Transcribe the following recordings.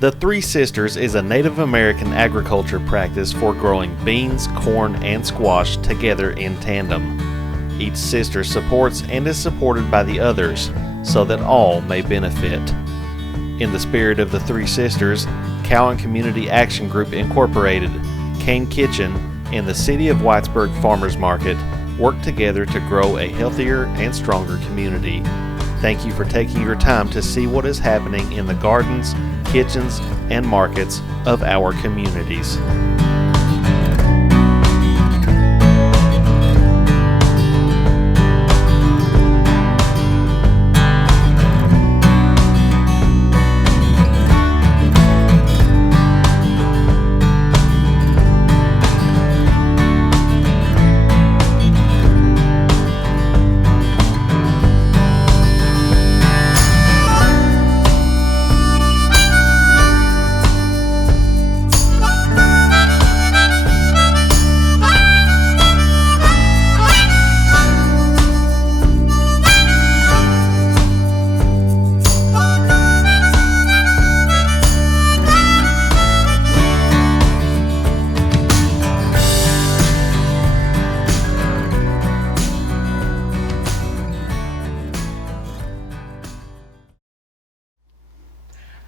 The Three Sisters is a Native American agriculture practice for growing beans, corn, and squash together in tandem. Each sister supports and is supported by the others so that all may benefit. In the spirit of the Three Sisters, Cowan Community Action Group Incorporated, Kane Kitchen, and the City of Whitesburg Farmers Market work together to grow a healthier and stronger community. Thank you for taking your time to see what is happening in the gardens, kitchens, and markets of our communities.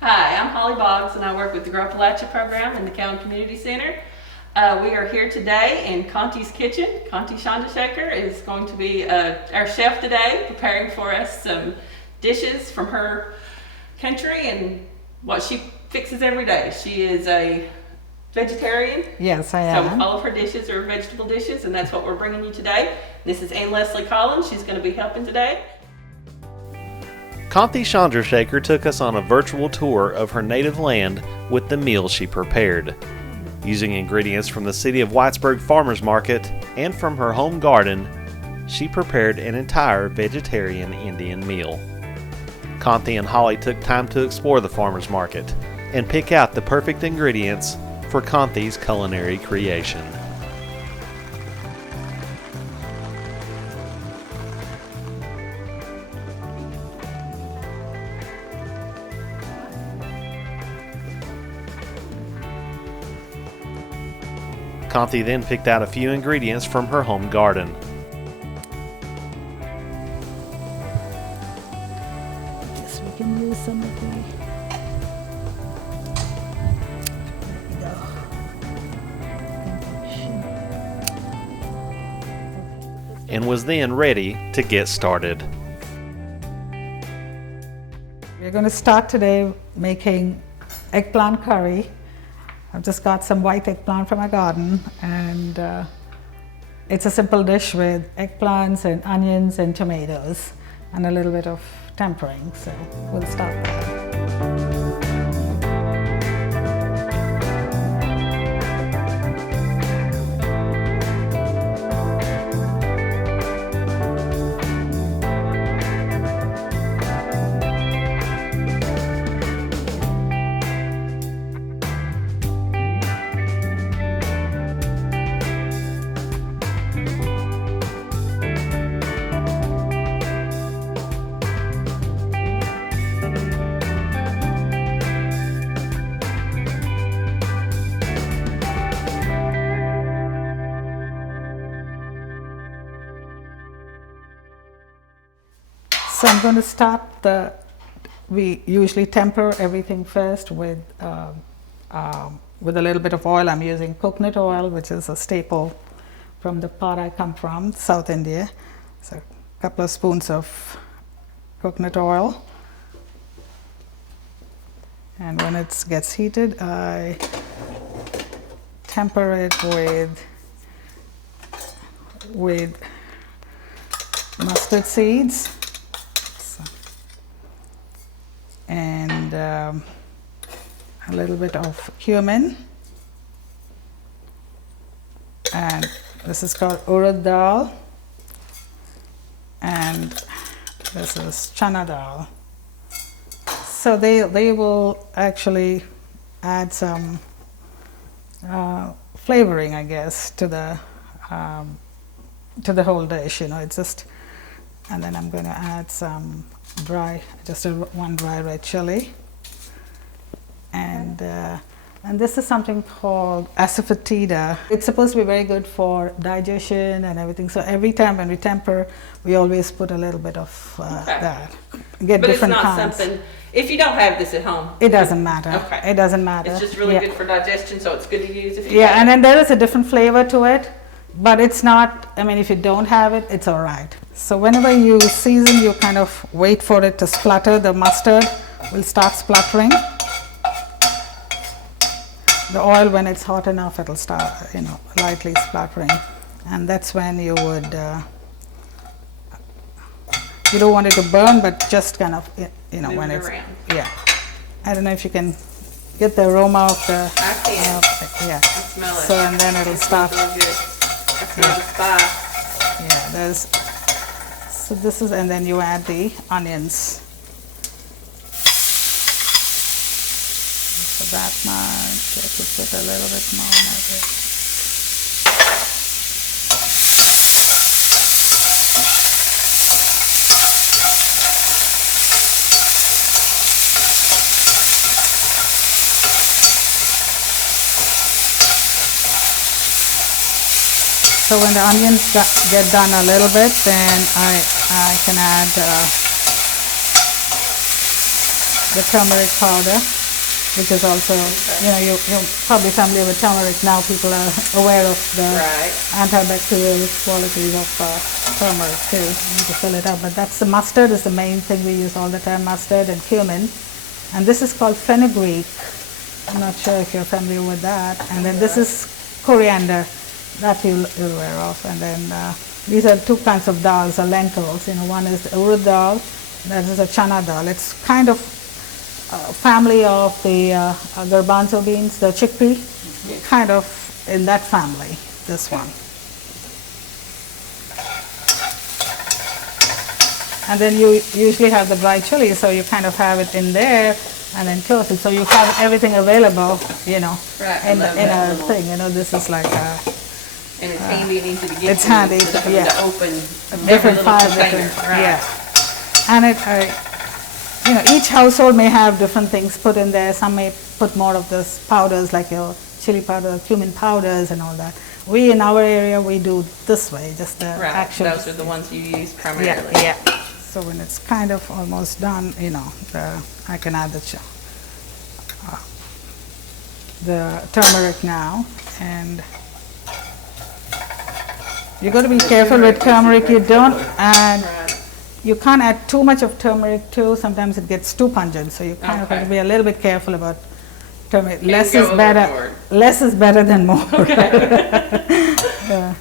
Hi, I'm Boggs, and I work with the Grow Appalachia program in the Cowan Community Center. We are here today in Kanthi's kitchen. Kanthi Chandrashekar is going to be our chef today, preparing for us some dishes from her country and what she fixes every day. She is a vegetarian. Yes, I am. So all of her dishes are vegetable dishes, and that's what we're bringing you today. This is Ann Leslie Collins. She's going to be helping today. Kanthi Chandrashekar took us on a virtual tour of her native land with the meal she prepared. Using ingredients from the City of Whitesburg Farmers Market and from her home garden, she prepared an entire vegetarian Indian meal. Kanthi and Holly took time to explore the farmers market and pick out the perfect ingredients for Kanthi's culinary creation. Kanthi then picked out a few ingredients from her home garden. I guess we can use some of the. There we go. And was then ready to get started. We're going to start today making eggplant curry. I've just got some white eggplant from my garden, and it's a simple dish with eggplants and onions and tomatoes and a little bit of tempering, so we'll start with that. So I'm going to start we usually temper everything first with a little bit of oil. I'm using coconut oil, which is a staple from the part I come from, South India. So a couple of spoons of coconut oil. And when it gets heated, I temper it with mustard seeds. And a little bit of cumin, and this is called urad dal, and this is chana dal. So they will actually add some flavoring, I guess, to the whole dish. It's just, and then I'm going to add some one dry red chili, And this is something called asafoetida. It's supposed to be very good for digestion and everything. So every time when we temper, we always put a little bit of that. Get But different it's not kinds. something, if you don't have this at home. It doesn't matter. Okay. It doesn't matter. It's just really Yeah. good for digestion, so it's good to use if you Yeah, have and it. then there is a different flavor to it, but it's not, I mean, if you don't have it, it's all right. So whenever you season, you kind of wait for it to splutter. The mustard will start spluttering. The oil, when it's hot enough, it'll start, lightly spluttering. And that's when you would, you don't want it to burn, but just kind of, Move when it it's, around. yeah. I don't know if you can get the aroma of the, I can. yeah. I smell it. So, and then it'll start, It's really good. I smell the spice. yeah, so this is, and then you add the onions. So that much, I could put a little bit more maybe. So when the onions get done a little bit, then I can add the turmeric powder, which is also, you're probably familiar with turmeric now. People are aware of the antibacterial qualities of turmeric too. You need to fill it up, but that's the mustard is the main thing we use all the time, mustard and cumin. And this is called fenugreek. I'm not sure if you're familiar with that. And then this is coriander. That you're aware of. And then these are two kinds of dals or lentils. One is the urud dal, that is a chana dal. It's kind of family of the garbanzo beans, the chickpea, kind of in that family, this one. And then you usually have the dry chili, so you kind of have it in there and then close it. So you have everything available, in a thing. This is like a... And it's handy and easy to get It's to handy, instead of having yeah. to open different every little five container. different, Right. yeah. And each household may have different things put in there. Some may put more of those powders, like your chili powder, cumin powders, and all that. We in our area we do this way, just the actual. Those are the ones you use primarily. Yeah. So when it's kind of almost done, I can add the turmeric now, and. You got to be careful with turmeric. You don't add, you can't add too much of turmeric too. Sometimes it gets too pungent, so you kind of have to be a little bit careful about turmeric. Less is better. Overboard. Less is better than more. Okay. Yeah.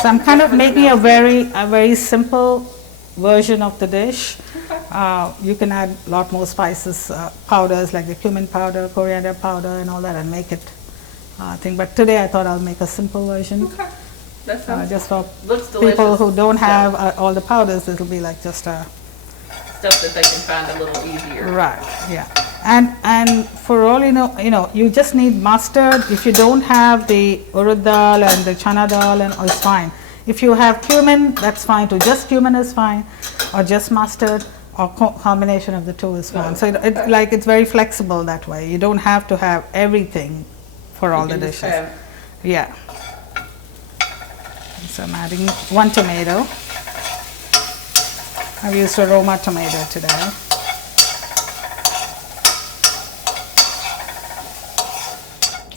So I'm kind of making a very simple version of the dish. You can add a lot more spices, powders like the cumin powder, coriander powder, and all that, and make it thing. But today I thought I'll make a simple version. Okay. That sounds Just for looks people delicious. who don't have all the powders, it'll be like just a Stuff that they can find a little easier. right, yeah. And for all you just need mustard. If you don't have the urud dal and the chana dal, and it's fine. If you have cumin, that's fine too. Just cumin is fine, or just mustard, or combination of the two is fine. So it's very flexible that way. You don't have to have everything for all the dishes. Yeah. So I'm adding 1 tomato. I've used a Roma tomato today.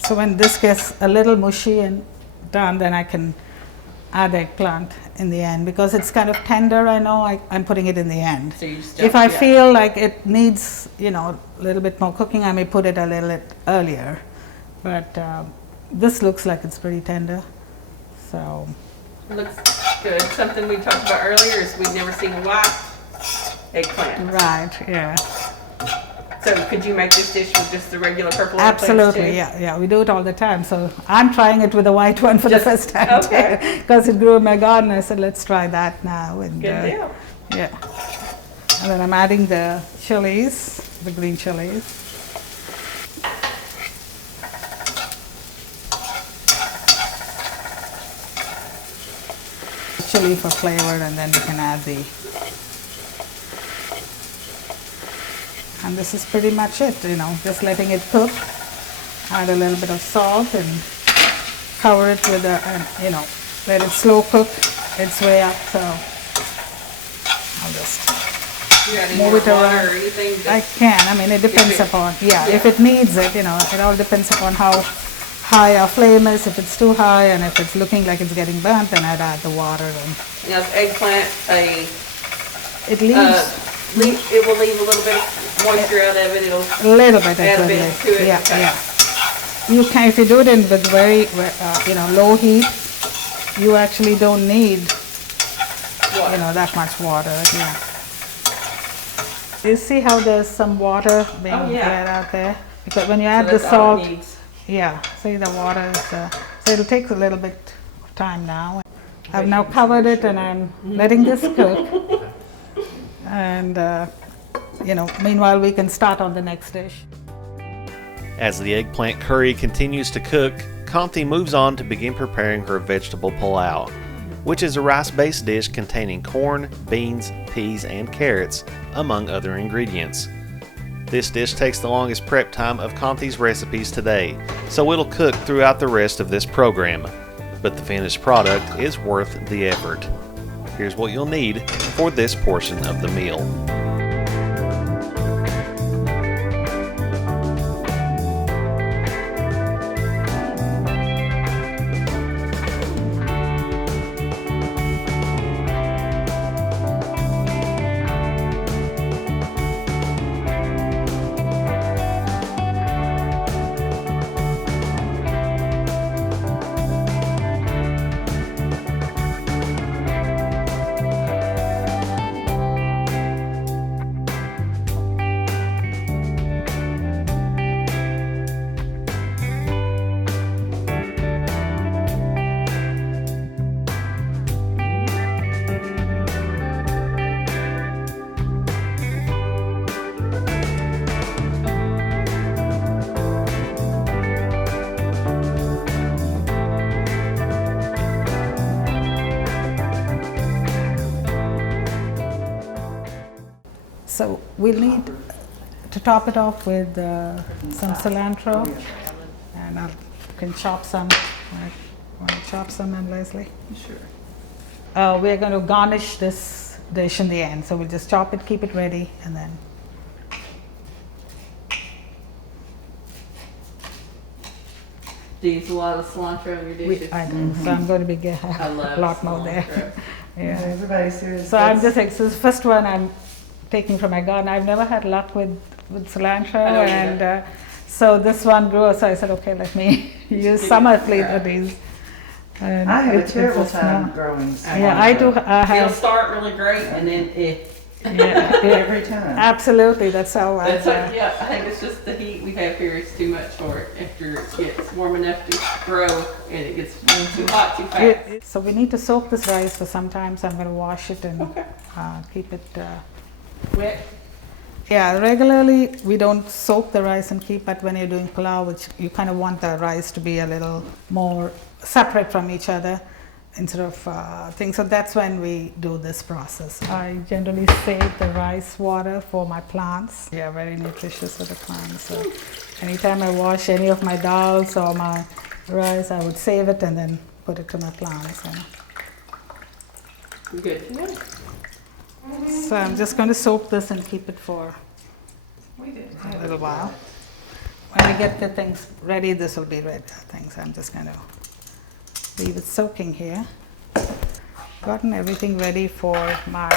So when this gets a little mushy and done, then I can add eggplant in the end, because it's kind of tender. I know I'm putting it in the end. So you If I feel like it needs, a little bit more cooking, I may put it a little bit earlier. But this looks like it's pretty tender. So Looks good. Something we talked about earlier is we've never seen a white eggplant. right, yeah, So could you make this dish with just the regular purple eggplants absolutely, too? yeah. We do it all the time. So I'm trying it with the white one for the first time okay. because it grew in my garden. I said, let's try that now. And, Good deal. Yeah. And then I'm adding the chilies, the green chilies. Chili for flavor, and then we can add the And this is pretty much it, just letting it cook. Add a little bit of salt and cover it with let it slow cook its way up. So I'll just move it around. I can. I mean, it depends upon, if it needs it, it all depends upon how high our flame is. If it's too high and if it's looking like it's getting burnt, then I'd add the water. And Now, the eggplant, it leaves it will leave a little bit of moisture out of it. It'll a little bit, add a bit to it. Yeah, Okay. yeah. You can, if you do it in with very, low heat, you actually don't need, that much water. Yeah. You see how there's some water being spread out there? Because when you add the salt, see the water is, so it'll take a little bit of time now. I've now covered it and I'm letting this cook. And, meanwhile we can start on the next dish. As the eggplant curry continues to cook, Kanthi moves on to begin preparing her vegetable pilau, which is a rice-based dish containing corn, beans, peas, and carrots, among other ingredients. This dish takes the longest prep time of Kanthi's recipes today, so it'll cook throughout the rest of this program, but the finished product is worth the effort. Here's what you'll need for this portion of the meal. So we'll need to top it off with some cilantro, and I can chop some. Want to chop some, and Leslie? Sure. We're going to garnish this dish in the end, so we'll just chop it, keep it ready, and then. Do you use a lot of cilantro in your dishes? I do, so I'm going to be I love a lot more cilantro. there. Yeah, everybody's serious. So I'm just so the first one I'm taking from my garden. I've never had luck with cilantro, and so this one grew. So I said, okay, let me use some at least of these. And I have a it's terrible just time not- growing. Yeah, I do. I It'll have. start really great and then Every time. Absolutely, that's how I. That's like, I think it's just the heat we have here is too much for it. After it gets warm enough to grow and it gets too hot too fast. So we need to soak this rice for some time. So I'm going to wash it and keep it Wet. Yeah, regularly we don't soak the rice and keep, but when you're doing pilau, which you kind of want the rice to be a little more separate from each other instead of things. So that's when we do this process. I generally save the rice water for my plants. Yeah, very nutritious for the plants. So anytime I wash any of my dals or my rice, I would save it and then put it to my plants. Good. So I'm just going to soak this and keep it for a little while. When I get the things ready, this will be ready. So I'm just going to leave it soaking here. Gotten everything ready for my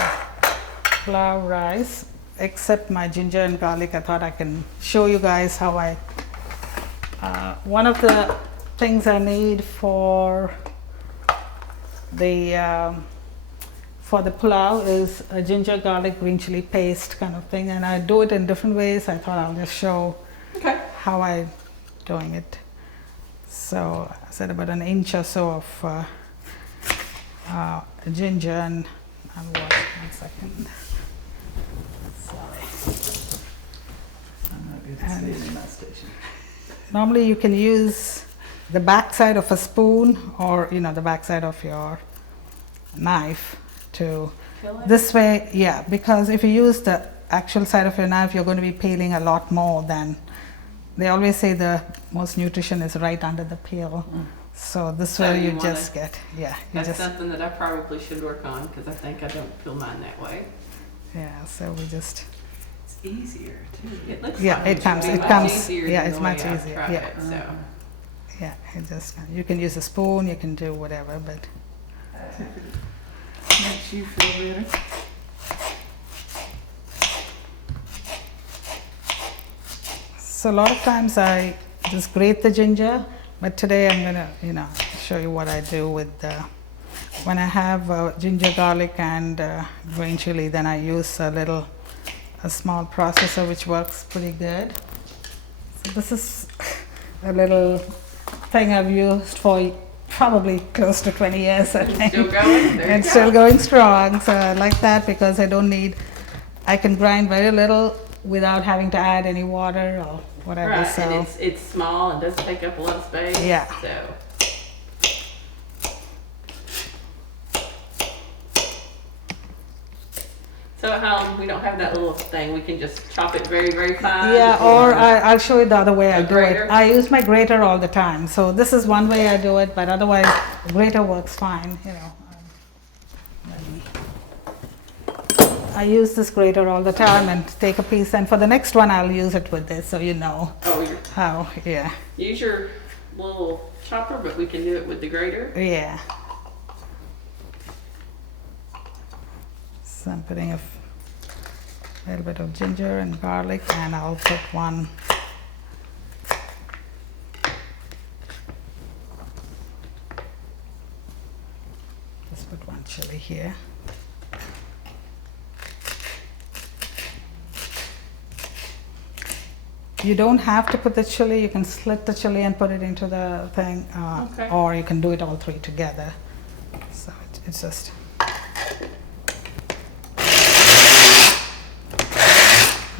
pilau rice, except my ginger and garlic. I thought I can show you guys how I. One of the things I need for the pilau is a ginger, garlic, green chili paste kind of thing, and I do it in different ways. I thought I'll just show how I'm doing it. So I said about an inch or so of ginger, and I'll wash 1 second. Sorry. I'm not good at saving my station. Normally you can use the back side of a spoon or the back side of your knife to this way, because if you use the actual side of your knife, you're going to be peeling a lot more than. They always say the most nutrition is right under the peel. So this So way you you just get, yeah, you That's just, something that I probably should work on because I think I don't peel mine that way. yeah, so we just, It's easier too. It looks Yeah, like it should comes- be it much comes- easier yeah, than it's the way much I've easier, tried yeah. it, so. yeah, it just, you can use a spoon, you can do whatever, but Makes you feel better. so a lot of times I just grate the ginger, but today I'm gonna, show you what I do with when I have ginger, garlic, and green chili. Then I use a small processor which works pretty good. So this is a little thing I've used for probably close to 20 years. I think. Still going? There you It's go. still going strong. So I like that because I can grind very little without having to add any water or whatever. Right, So and it's small and doesn't take up a lot of space. Yeah. So. So how we don't have that little thing, we can just chop it very, very fine. yeah, or I'll show you the other way I A do grater? it. I use my grater all the time. So this is one way I do it, but otherwise grater works fine. I use this grater all the time and take a piece, and for the next one I'll use it with this, so you know Oh, how. Yeah, use your little chopper, but we can do it with the grater. yeah. So I'm putting a little bit of ginger and garlic, and I'll put one. Just put one chili here. You don't have to put the chili. You can slit the chili and put it into the thing, Okay. or you can do it all three together. So it's just.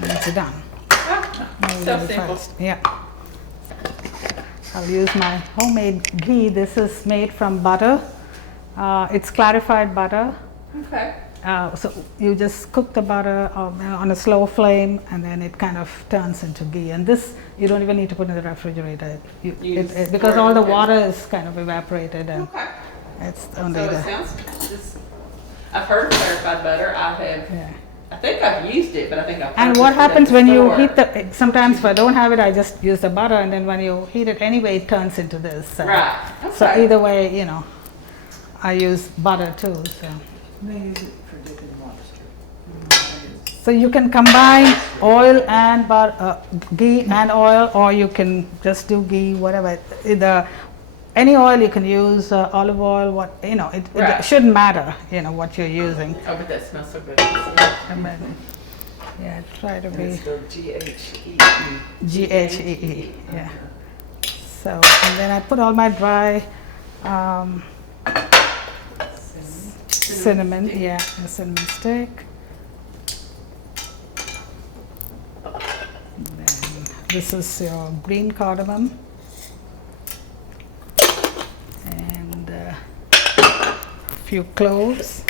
And it's done. Very, So very simple. fast. Yeah. I'll use my homemade ghee. This is made from butter. It's clarified butter. Okay. So you just cook the butter on a slow flame, and then it kind of turns into ghee. And this you don't even need to put in the refrigerator because all the water is kind of evaporated, and Okay. it's So only it the. sounds just, I've heard of clarified butter. Yeah. I think I've used it, but I think I've And purchased what it at happens the when you store. heat the? Sometimes if I don't have it, I just use the butter, and then when you heat it anyway, it turns into this. So. Right. So Okay. either way, I use butter too. So. They use it for dipping lobster. So you can combine oil and ghee and oil, or you can just do ghee, whatever. Any oil you can use, olive oil. It Right. shouldn't matter. What you're using. Oh, but that smells so good. And then, yeah, try to And be it's spelled Ghee. GHEE. Yeah. So and then I put all my dry cinnamon. stick. Yeah, a cinnamon stick. Then this is your green cardamom. And a few cloves.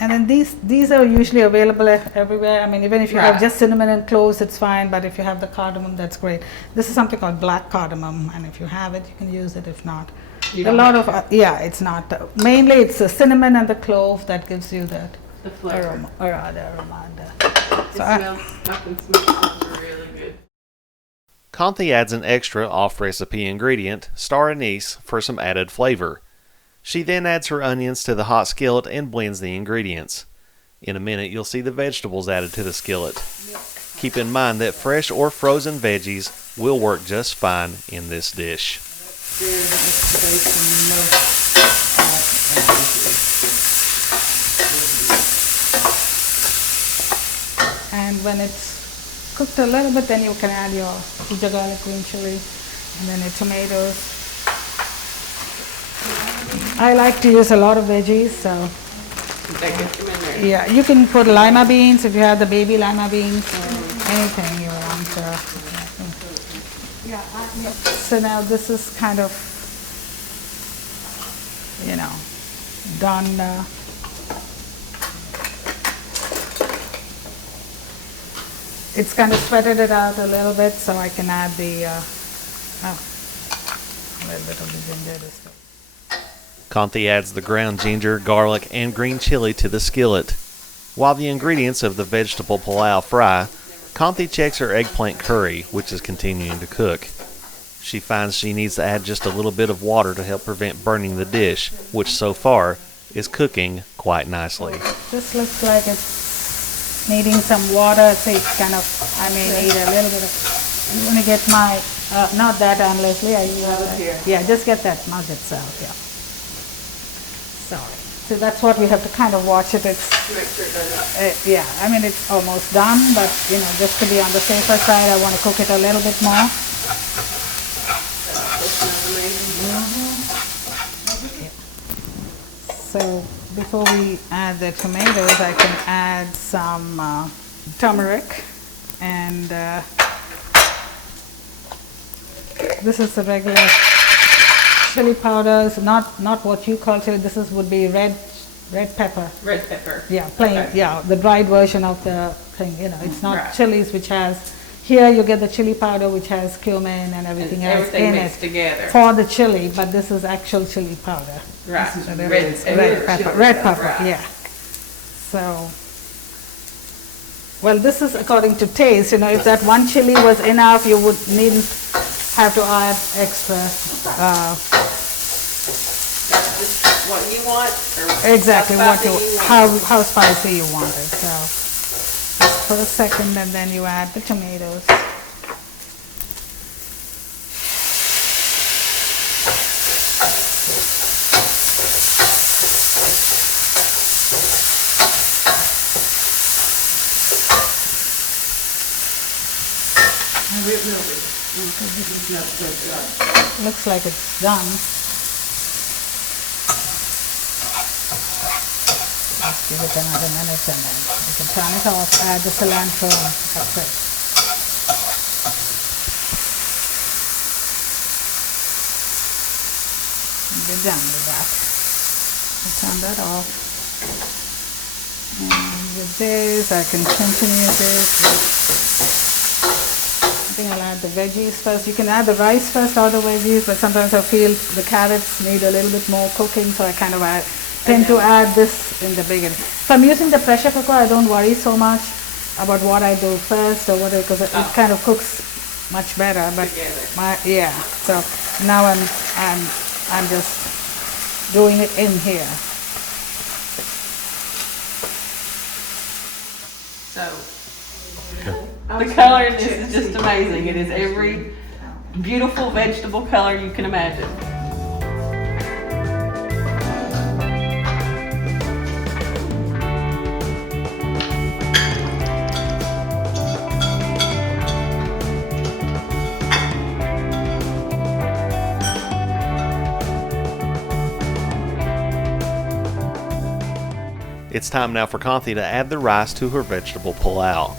And then these are usually available everywhere. I mean, even if you have Right. just cinnamon and cloves, it's fine. But if you have the cardamom, that's great. This is something called black cardamom, and if you have it, you can use it. If not, You a don't lot have of it's not. Mainly, it's the cinnamon and the clove that gives you that The flavor. aroma. The aroma. It smells, I can smell it smells really good. Kanthi adds an extra off-recipe ingredient, star anise, for some added flavor. She then adds her onions to the hot skillet and blends the ingredients. In a minute, you'll see the vegetables added to the skillet. Keep in mind that fresh or frozen veggies will work just fine in this dish. And when it's cooked a little bit, then you can add your ginger, garlic, green chili, and then your tomatoes. I like to use a lot of veggies, so That gets them in there. yeah, you can put lima beans if you have the baby lima beans, anything you want. So now this is kind of you know, done. It's kind of sweated it out a little bit, so I can add the a little bit of the ginger. Just Kanthi adds the ground ginger, garlic, and green chili to the skillet. While the ingredients of the vegetable pilau fry, Kanthi checks her eggplant curry, which is continuing to cook. She finds she needs to add just a little bit of water to help prevent burning the dish, which so far is cooking quite nicely. This looks like it's needing some water, so it's kind of, I may need a little bit of, I'm going to get my, not that on Leslie, I use that. Here. Yeah, just get that mug itself, yeah. Sorry. So that's what we have to kind of watch it. It's, Make sure it doesn't. yeah, I mean, it's almost done, but, you know, just to be on the safer side, I want to cook it a little bit more. So before we add the tomatoes, I can add some turmeric, and this is the regular chili powders, not what you call chili. This would be red pepper. Red pepper. Yeah, plain. Okay. Yeah, the dried version of the thing. You know, it's not Right. chilies which has. Here you get the chili powder which has cumin and everything And else everything in mixed it together. for the chili, but this is actual chili powder. Right. This is Red red pepper, chili red stuff, pepper, right. yeah. So, well, this is according to taste. You know, if that one chili was enough, you would needn't have to add extra. That's just what you want? Or Exactly how what spicy you, want? how spicy you want it. So, just for a second, and then you add the tomatoes. Looks like it's done. Let's give it another minute, and then we can turn it off, add the cilantro, and that's it. We're done with that. We'll turn that off. And with this, I can continue this. I think I'll add the veggies first. You can add the rice first or the veggies, but sometimes I feel the carrots need a little bit more cooking, so I kind of tend to add this in the beginning. If I'm using the pressure cooker, I don't worry so much about what I do first or whatever, because it kind of cooks much better. But Together. so now I'm just doing it in here. So, the color in this is just amazing. It is every beautiful vegetable color you can imagine. It's time now for Kanthi to add the rice to her vegetable pilau.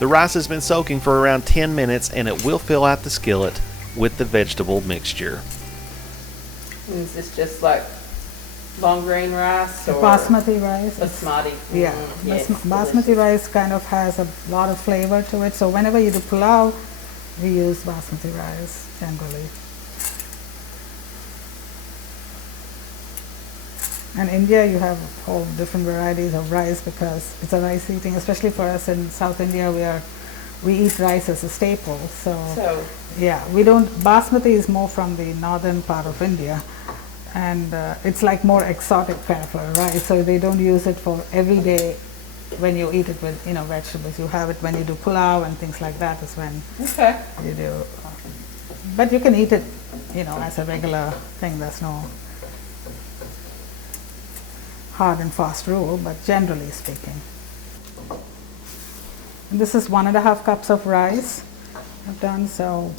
The rice has been soaking for around 10 minutes, and it will fill out the skillet with the vegetable mixture. Is this just like long grain rice or Basmati rice. basmati? Yeah, Yes, basmati delicious. rice kind of has a lot of flavor to it. So whenever you do pulao, we use basmati rice generally. And India, you have whole different varieties of rice because it's a rice eating, especially for us in South India, we eat rice as a staple. So yeah, we don't, basmati is more from the northern part of India, and it's like more exotic kind of a rice, so they don't use it for every day when you eat it with, vegetables. You have it when you do pulao and things like that is when Okay. you do. But you can eat it, as a regular thing. There's no hard and fast rule, but generally speaking. And this is 1.5 cups of rice I've done, so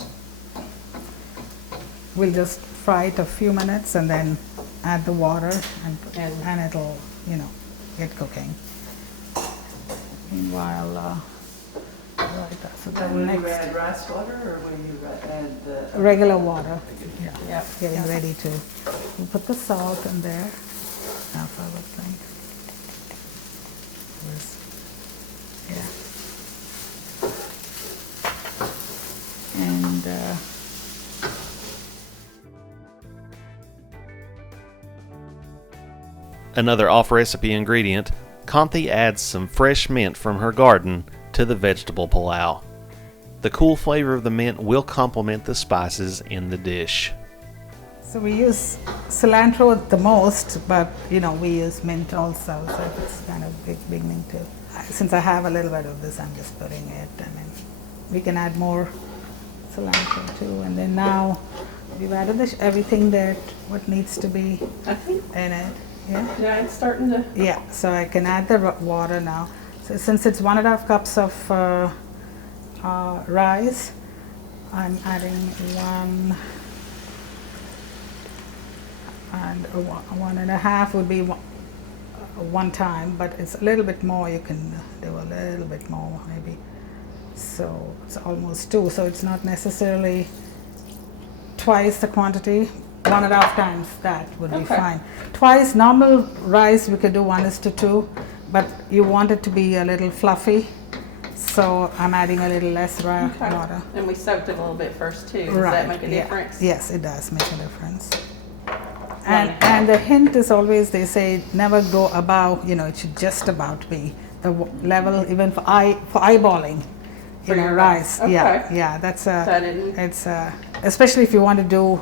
we'll just fry it a few minutes and then add the water and it'll, get cooking. Meanwhile, right, so And then when you next, add rice water or when you add the? regular water, yeah. Yep. getting ready to. We put the salt in there. Half I would think. Yeah. And Another off-recipe ingredient, Kanthi adds some fresh mint from her garden to the vegetable pilau. The cool flavor of the mint will complement the spices in the dish. so we use cilantro the most, but we use mint also, so it's kind of beginning to. Since I have a little bit of this, I'm just putting it, and then we can add more cilantro too. And then now we've added everything that what needs to be in it. Yeah. Yeah, it's starting to. Yeah. So I can add the water now. So since it's 1.5 cups of rice, I'm adding 1, and 1.5 would be one time, but it's a little bit more. You can do a little bit more maybe. So it's almost 2. So it's not necessarily twice the quantity. 1.5 times that would be fine. Twice normal rice we could do 1:2, but you want it to be a little fluffy, so I'm adding a little less water. And we soaked it a little bit first too. Does Right. that make a difference? Yes, it does make a difference. And the hint is always, they say never go above. It should just about be the level, even for eyeballing. For your rice. Okay. Yeah. That's It's especially if you want to do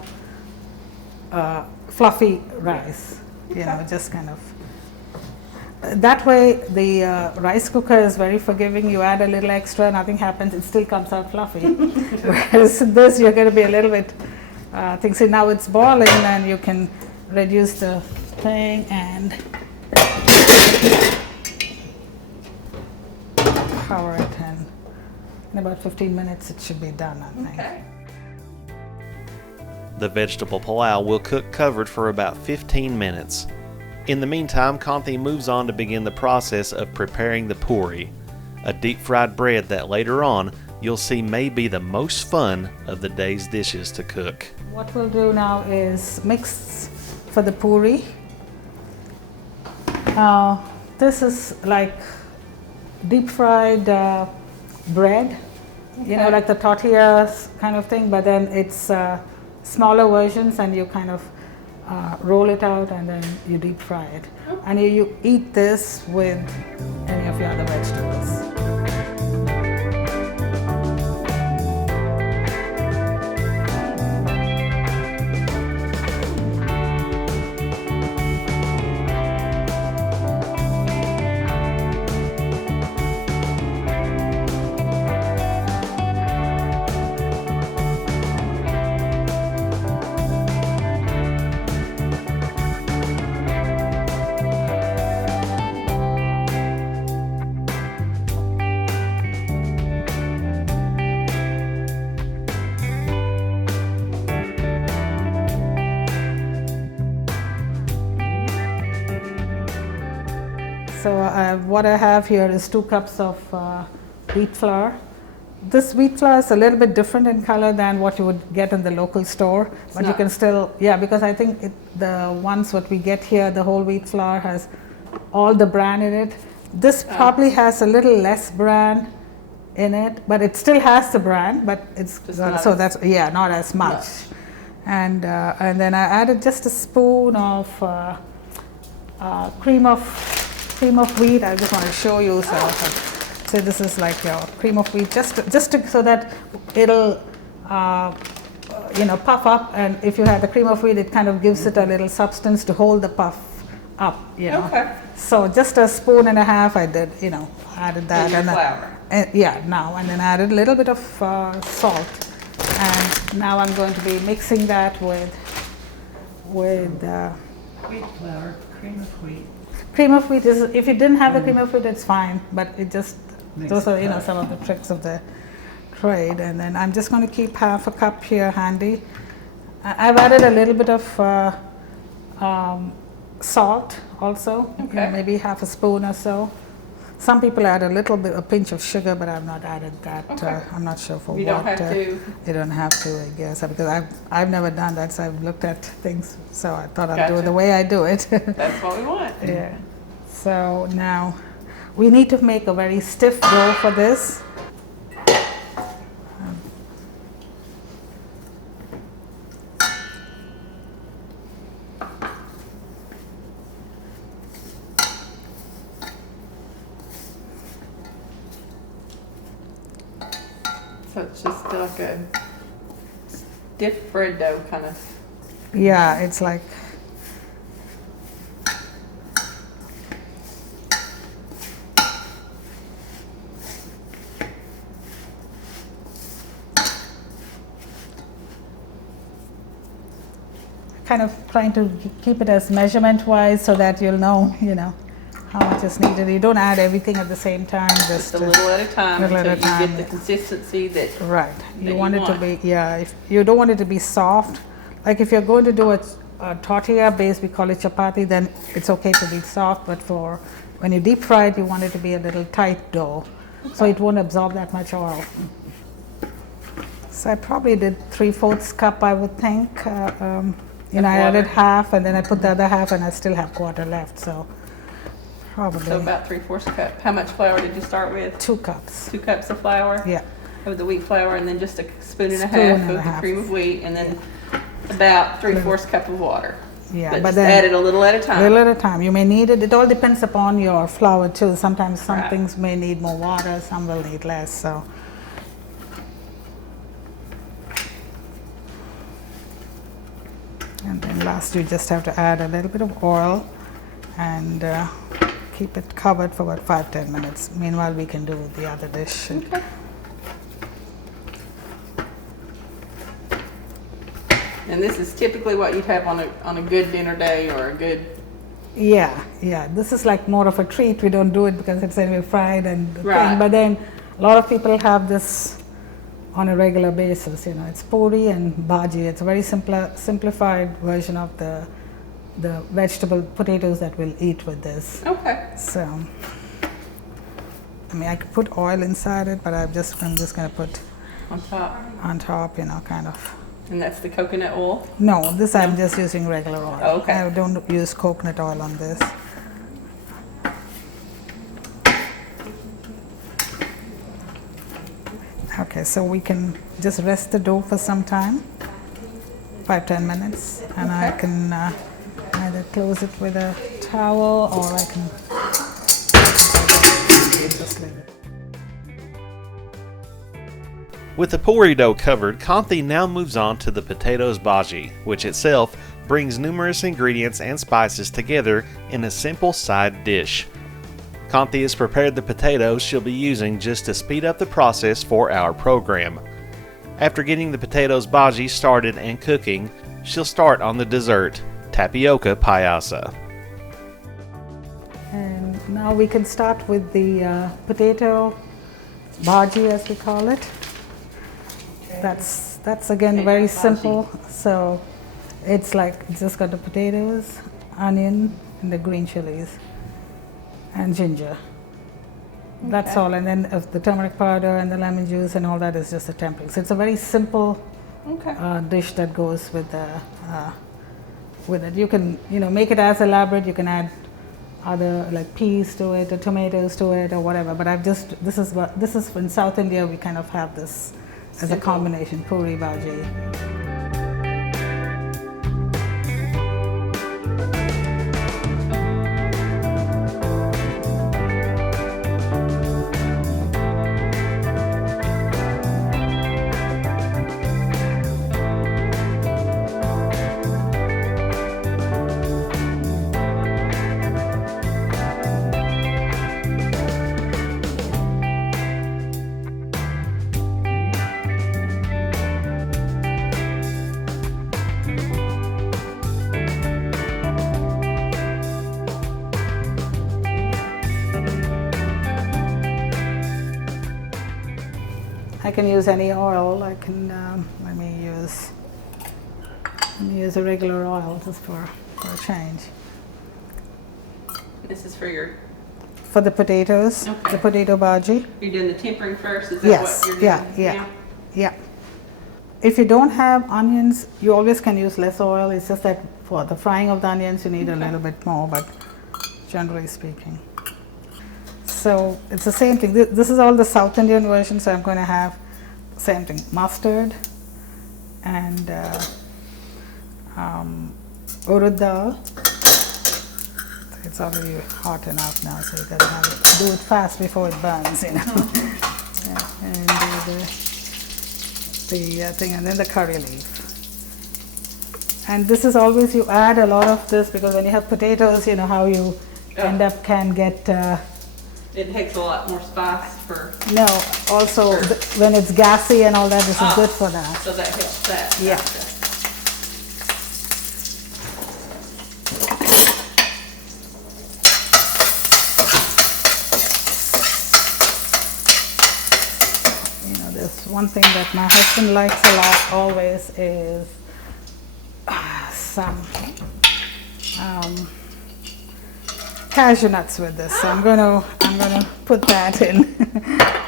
fluffy rice. Just kind of. That way, the rice cooker is very forgiving. You add a little extra, nothing happens. It still comes out fluffy. Whereas this, you're going to be a little bit. See, now it's boiling, and you can reduce the thing and cover it, and in about 15 minutes it should be done, I think. okay. The vegetable pilau will cook covered for about 15 minutes. In the meantime, Kanthi moves on to begin the process of preparing the puri, a deep-fried bread that later on you'll see may be the most fun of the day's dishes to cook. What we'll do now is mix for the puri. This is like deep-fried bread, like the tortillas kind of thing, but then it's smaller versions, and you kind of roll it out and then you deep fry it. And you eat this with any of your other vegetables. So what I have here is 2 cups of wheat flour. This wheat flour is a little bit different in color than what you would get in the local store, but you can still, because I think the ones what we get here, the whole wheat flour has all the bran in it. This probably has a little less bran in it, but it still has the bran, but it's not as much. And then I added just a spoon of cream of wheat. I just want to show you. So this is like your cream of wheat, just so that it'll puff up. And if you have the cream of wheat, it kind of gives it a little substance to hold the puff up. Okay. So just a spoon and a half. I did, added that. And flour. And then added a little bit of salt. And now I'm going to be mixing that with Wheat flour, cream of wheat. Cream of wheat is, if you didn't have the cream of wheat, it's fine, but it just, those are, some of the tricks of the trade. And then I'm just going to keep half a cup here handy. I've added a little bit of salt also, maybe half a spoon or so. Some people add a little bit, a pinch of sugar, but I've not added that. Okay. I'm not sure for You what. don't have to. You don't have to, I guess, because I've never done that, so I've looked at things. So I thought I'd do it Gotcha. the way I do it. That's what we want. Yeah. So now we need to make a very stiff dough for this. So it's just like a stiff bread dough kind of. Yeah, it's like kind of trying to keep it as measurement wise so that you'll know, how much is needed. You don't add everything at the same time, Just a little at a time little until at a you time, get the yeah. consistency that. right. that You you want it to want. be, if you don't want it to be soft. Like if you're going to do a tortilla base, we call it chapati, then it's okay to be soft, but for when you deep fry it, you want it to be a little tight dough, so it won't absorb that much oil. So I probably did 3/4 cup, I would think. I added water? half, and then I put the other half, and I still have quarter left, so probably So about 3/4 cup. How much flour did you start with? 2 cups. 2 cups of flour Yeah, of the wheat flour, and then just a spoon and a Spoon half and of a the half. cream of wheat, and then about 3/4 cup of water. yeah. But But just then add it a little at a a time. little at a time. You may need it. It all depends upon your flour too. Sometimes some Right. things may need more water, some will need less. So. And then last, you just have to add a little bit of oil and keep it covered for about 5-10 minutes. Meanwhile, we can do the other dish. Okay. And this is typically what you'd have on a good dinner day or a good. Yeah. This is like more of a treat. We don't do it because it's anyway fried and Right. thing. But then a lot of people have this on a regular basis. It's puri and bhaji. It's a very simplified version of the vegetable potatoes that we'll eat with this. Okay. So, I could put oil inside it, but I'm just going to put On top. on top, kind of. And that's the coconut oil. No, this I'm just using regular oil. Oh, okay. I don't use coconut oil on this. Okay, so we can just rest the dough for some time, 5-10 minutes, and I Okay. can either close it with a towel or I can just leave it. With the puri dough covered, Kanthi now moves on to the potatoes bhaji, which itself brings numerous ingredients and spices together in a simple side dish. Kanthi has prepared the potatoes she'll be using just to speed up the process for our program. After getting the potatoes bhaji started and cooking, she'll start on the dessert, tapioca payasa. And now we can start with the potato bhaji, as we call it. That's again very simple. So it's like just got the potatoes, onion, and the green chilies, and ginger. That's Okay. all. And then the turmeric powder and the lemon juice and all that is just a tempering. So it's a very simple Okay. dish that goes with it. You can make it as elaborate. You can add other like peas to it or tomatoes to it or whatever. But this is in South India we kind of have this as a Simple. combination, puri bhaji. I can use any oil. I can let me use a regular oil just for a change. This is for your for the potatoes, Okay. the potato bhaji. You're doing the tempering first? Is that Yes, what you're doing? yeah. If you don't have onions, you always can use less oil. It's just that for the frying of the onions, you need a little bit more, but generally speaking. So it's the same thing. This is all the South Indian version, so I'm going to have same thing, mustard and urad dal. It's already hot enough now, so you got to have it, do it fast before it burns, you know. Yeah, and do the thing, and then the curry leaf. And this is always, you add a lot of this because when you have potatoes, you know how you end up can get. It takes a lot more spice for. No, also when it's gassy and all that, this is good for that. So that helps that. Yeah. Gotcha. You know, there's one thing that my husband likes a lot always is some cashew nuts with this. So I'm gonna put that in.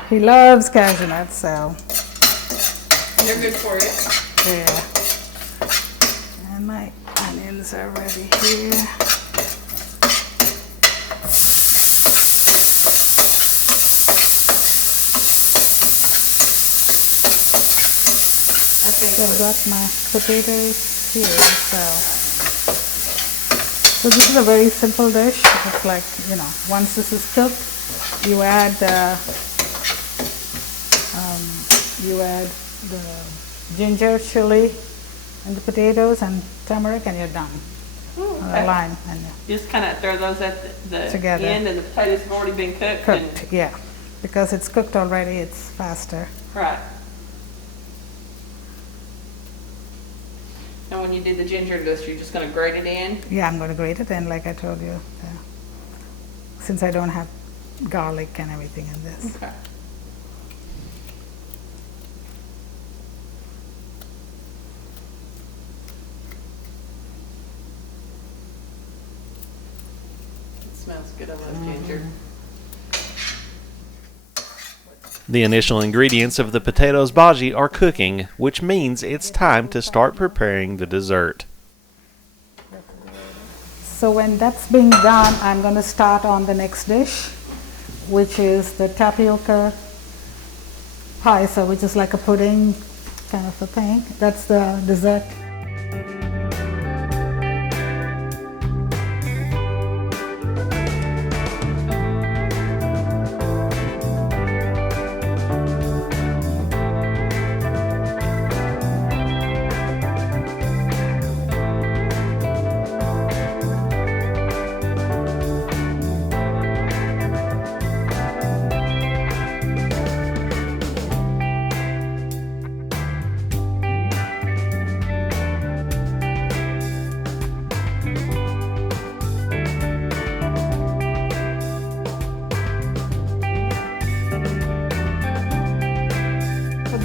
He loves cashew nuts, so They're good for you. yeah. And my onions are ready here. I've got my potatoes here, so this is a very simple dish. It's like, you know, once this is cooked, you add the ginger, chili, and the potatoes and turmeric, and you're done. On a line, and Just kind of throw those at the Together. end, and the potatoes have already been cooked. cooked, yeah, because it's cooked already. It's faster. Right. And when you did the ginger this, you're just going to grate it in? Yeah, I'm going to grate it in, like I told you, since I don't have garlic and everything in this. Okay. It smells good. I love ginger. The initial ingredients of the potatoes bhaji are cooking, which means it's time to start preparing the dessert. So when that's being done, I'm going to start on the next dish, which is the tapioca paisa, which is like a pudding kind of a thing. That's the dessert.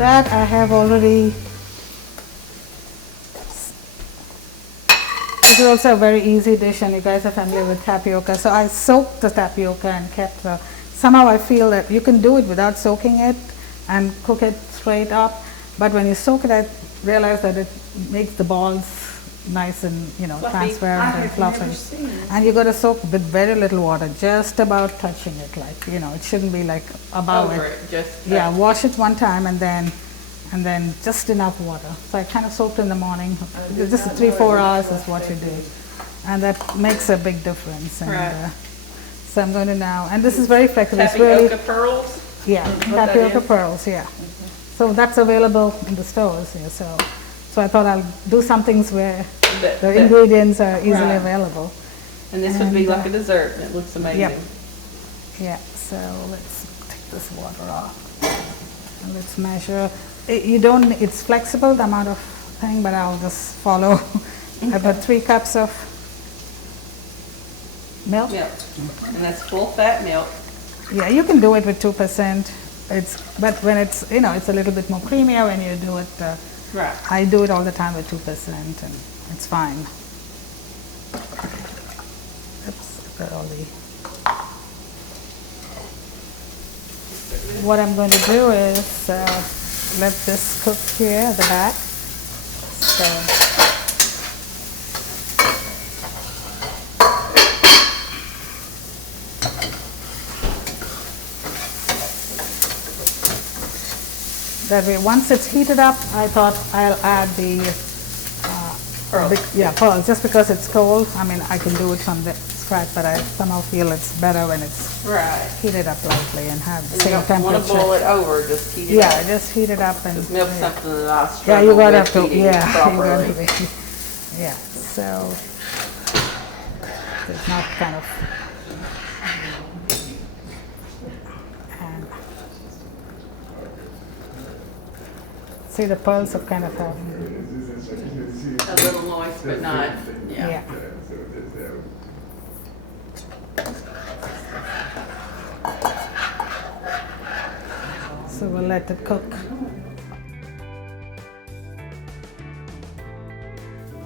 That I have already. This is also a very easy dish, and you guys are familiar with tapioca. So I soaked the tapioca and kept the. Somehow I feel that you can do it without soaking it and cook it straight up. But when you soak it, I realize that it makes the balls nice and, you know, Fluffy. transparent and fluffy. And you got to soak with very little water, just about touching it, like, you know, it shouldn't be like above Over it. it, just. Yeah, wash it one time and then just enough water. So I kind of soaked in the morning. Just 3-4 hours is what you do, and that makes a big difference. And, Right. so I'm going to now, and this is very flexible. It's Tapioca really, pearls? yeah, What that tapioca is? pearls, yeah. So that's available in the stores. Yeah, so I thought I'll do some things where the ingredients are easily Right. available. And this would be And, like a dessert. It looks amazing. Yep. Yeah, so let's take this water off. And let's measure. You don't, it's flexible, the amount of thing, but I'll just follow. About 3 cups of milk. Milk. And that's full fat milk. Yeah, you can do it with 2%. But when it's, you know, it's a little bit more creamier when you do it. Right. I do it all the time with 2%, and it's fine. Oops, I've got all the what I'm going to do is let this cook here at the back. So that way, once it's heated up, I thought I'll add the pearls, just because it's cold. I mean, I can do it from the scratch, but I somehow feel it's better when it's heated up lightly and have the same temperature. You don't want to boil it over, just heat it up. Yeah, just heat it up and just milk something that I struggle yeah, you gotta have with to. heating Yeah, properly. you gotta be. Yeah, so it's not kind of. And see, the pearls have kind of have. A little moist, but not. Yeah. So we'll let it cook.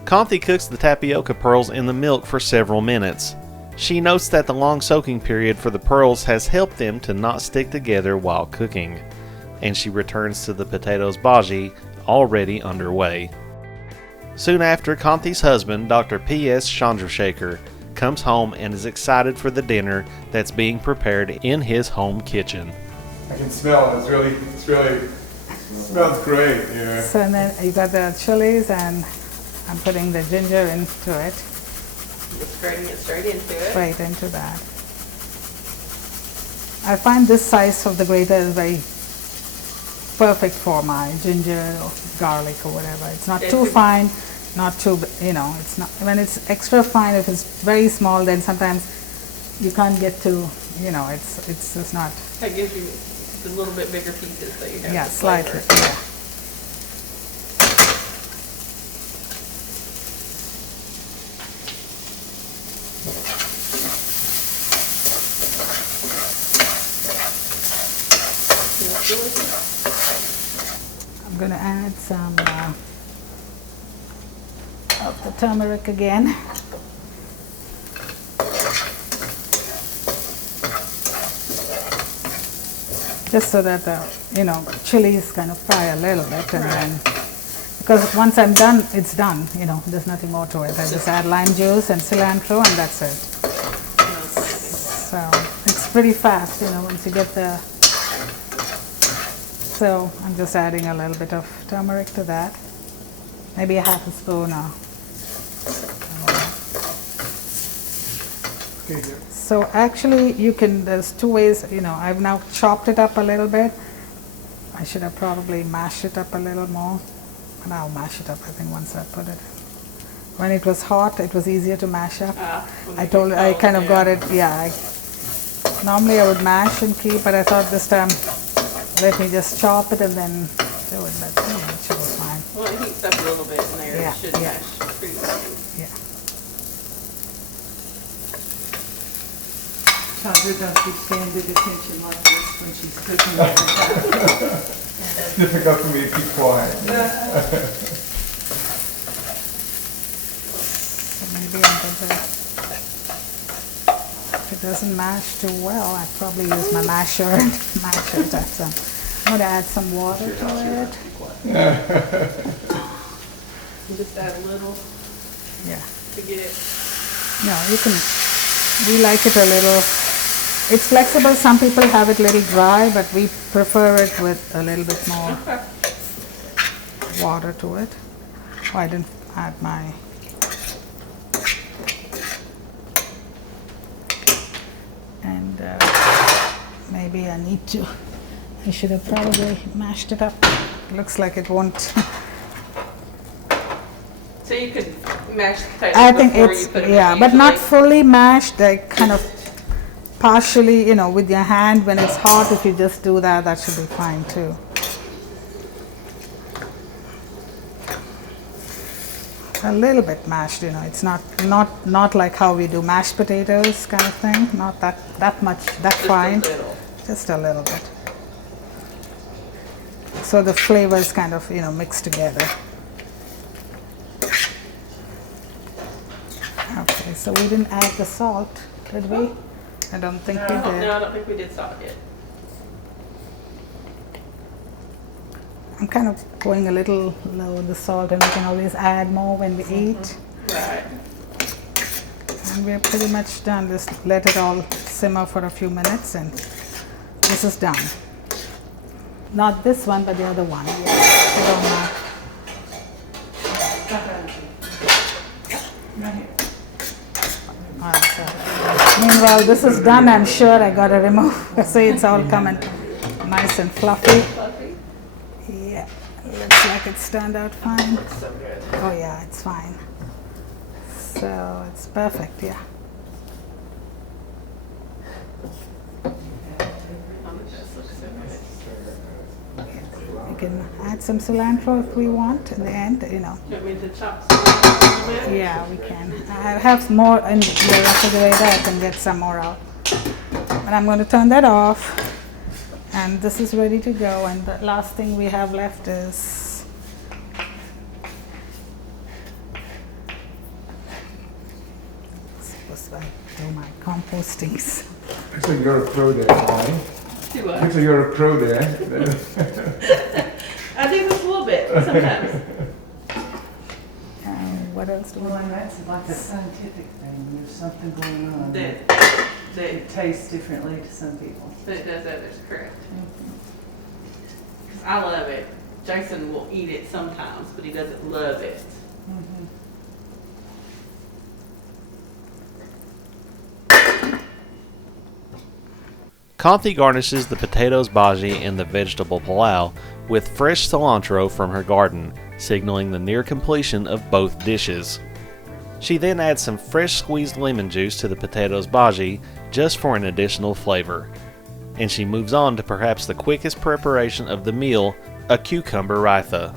Kanthi cooks the tapioca pearls in the milk for several minutes. She notes that the long soaking period for the pearls has helped them to not stick together while cooking, and she returns to the potatoes bhaji, already underway. Soon after, Kanthi's husband, Dr. P.S. Chandrashekar, comes home and is excited for the dinner that's being prepared in his home kitchen. I can smell it. It's really smells great. Yeah. So and then you got the chilies, and I'm putting the ginger into it. Just grating it straight into it. Right into that. I find this size of the grater is very perfect for my ginger or garlic or whatever. It's not too fine, not too, it's not, when it's extra fine, if it's very small, then sometimes you can't get to, it's just not. That gives you a little bit bigger pieces so you have Yeah, the flavor. slightly, yeah. I'm going to add some of the turmeric again. Just so that the chilies kind of fry a little bit, and then because once I'm done, it's done. There's nothing more to it. I just add lime juice and cilantro, and that's it. So it's pretty fast, once you get the. So I'm just adding a little bit of turmeric to that, maybe a half a spoon or. So actually there's two ways, I've now chopped it up a little bit. I should have probably mashed it up a little more. And I'll mash it up, I think, once I put it. When it was hot, it was easier to mash up. I kind of got it, normally I would mash and keep, but I thought this time, let me just chop it and then do it, but it should be fine. Well, it heats up a little bit in there. It should mash pretty well. Yeah. Chandra don't keep standing attention like this when she's cooking. It's difficult for me to keep quiet. So maybe if it doesn't mash too well, I'd probably use my masher and mash it. I'm going to add some water to it. Just add a little to get it. No, we like it a little. It's flexible. Some people have it a little dry, but we prefer it with a little bit more water to it. Oh, I didn't add my. And maybe I should have probably mashed it up. Looks like it won't. So you could mash the potatoes I think before it's, you put them in but not usually? fully mashed, like kind of partially, with your hand when it's hot. If you just do that, that should be fine too. A little bit mashed, it's not like how we do mashed potatoes kind of thing, not that much, that fine, just a little bit. So the flavors kind of, mix together. Okay, so we didn't add the salt, did we? I don't think we did. No, I don't think we did salt yet. I'm kind of going a little low with the salt, and we can always add more when we eat. Right. And we're pretty much done. Just let it all simmer for a few minutes, and this is done. Not this one, but the other one. Yeah. Put on that. Meanwhile, this is done. I'm sure I got to remove. See, it's all coming nice and fluffy. Fluffy. Yeah, looks like it's turned out fine. So good. Oh yeah, it's fine. So it's perfect, yeah. This looks so good. We can add some cilantro if we want in the end, Do you want me to chop some a little bit? Yeah, we can. I have more in the refrigerator. I can get some more out. And I'm going to turn that off. And this is ready to go. And the last thing we have left is supposed to do my compostings. Looks like you're a pro there, Connie. Do what? Looks like you're a pro there. I do this a little bit sometimes. What else do we Well, have? that's like a scientific thing. There's something going on. That It tastes differently to some people. that does others, correct. 'Cause I love it. Jason will eat it sometimes, but he doesn't love it. Kanthi garnishes the potatoes bhaji and the vegetable pilau with fresh cilantro from her garden, signaling the near completion of both dishes. She then adds some fresh squeezed lemon juice to the potatoes bhaji just for an additional flavor. And she moves on to perhaps the quickest preparation of the meal, a cucumber raitha.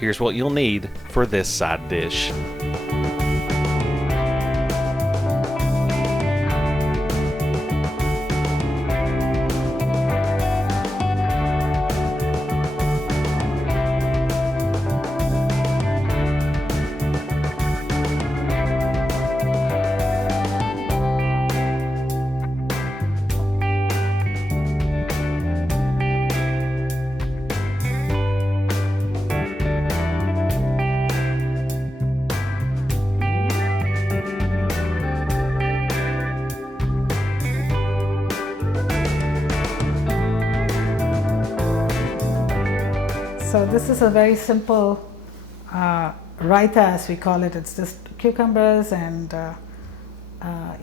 Here's what you'll need for this side dish. So this is a very simple raita, as we call it. It's just cucumbers and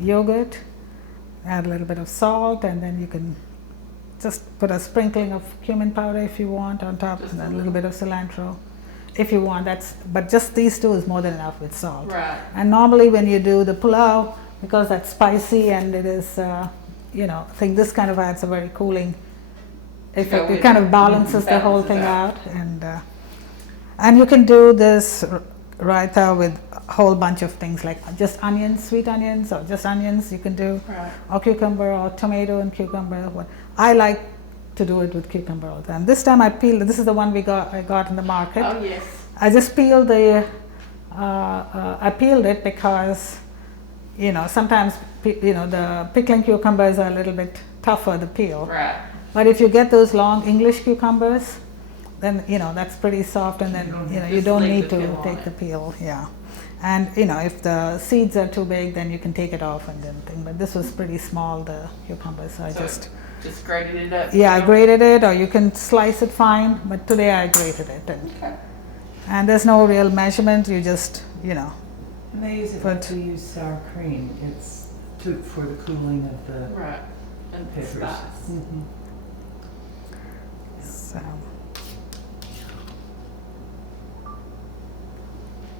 yogurt. Add a little bit of salt, and then you can just put a sprinkling of cumin powder if you want on top, and a little bit of cilantro if you want. But just these two is more than enough with salt. Right. And normally when you do the pulao, because that's spicy and it is, I think this kind of adds a very cooling effect. It kind of balances the whole thing out. And you can do this raita with a whole bunch of things, like just onions, sweet onions, or just onions you can do, Right. or cucumber, or tomato and cucumber. I like to do it with cucumber all the time. This time I peeled, this is the one I got in the market. Oh, yes. I just peeled I peeled it because, sometimes, the pickling cucumbers are a little bit tougher to peel. Right. But if you get those long English cucumbers, then, that's pretty soft, and then, you Just don't leave need the to peel on take it. the peel, yeah. And, if the seeds are too big, then you can take it off and then thing. But this was pretty small, the cucumbers, so I just grated it up. I grated it, or you can slice it fine, but today I grated it. And there's no real measurement, you just, And they use it But- to use sour cream. It's for the cooling of the Right. And the peppers. spice.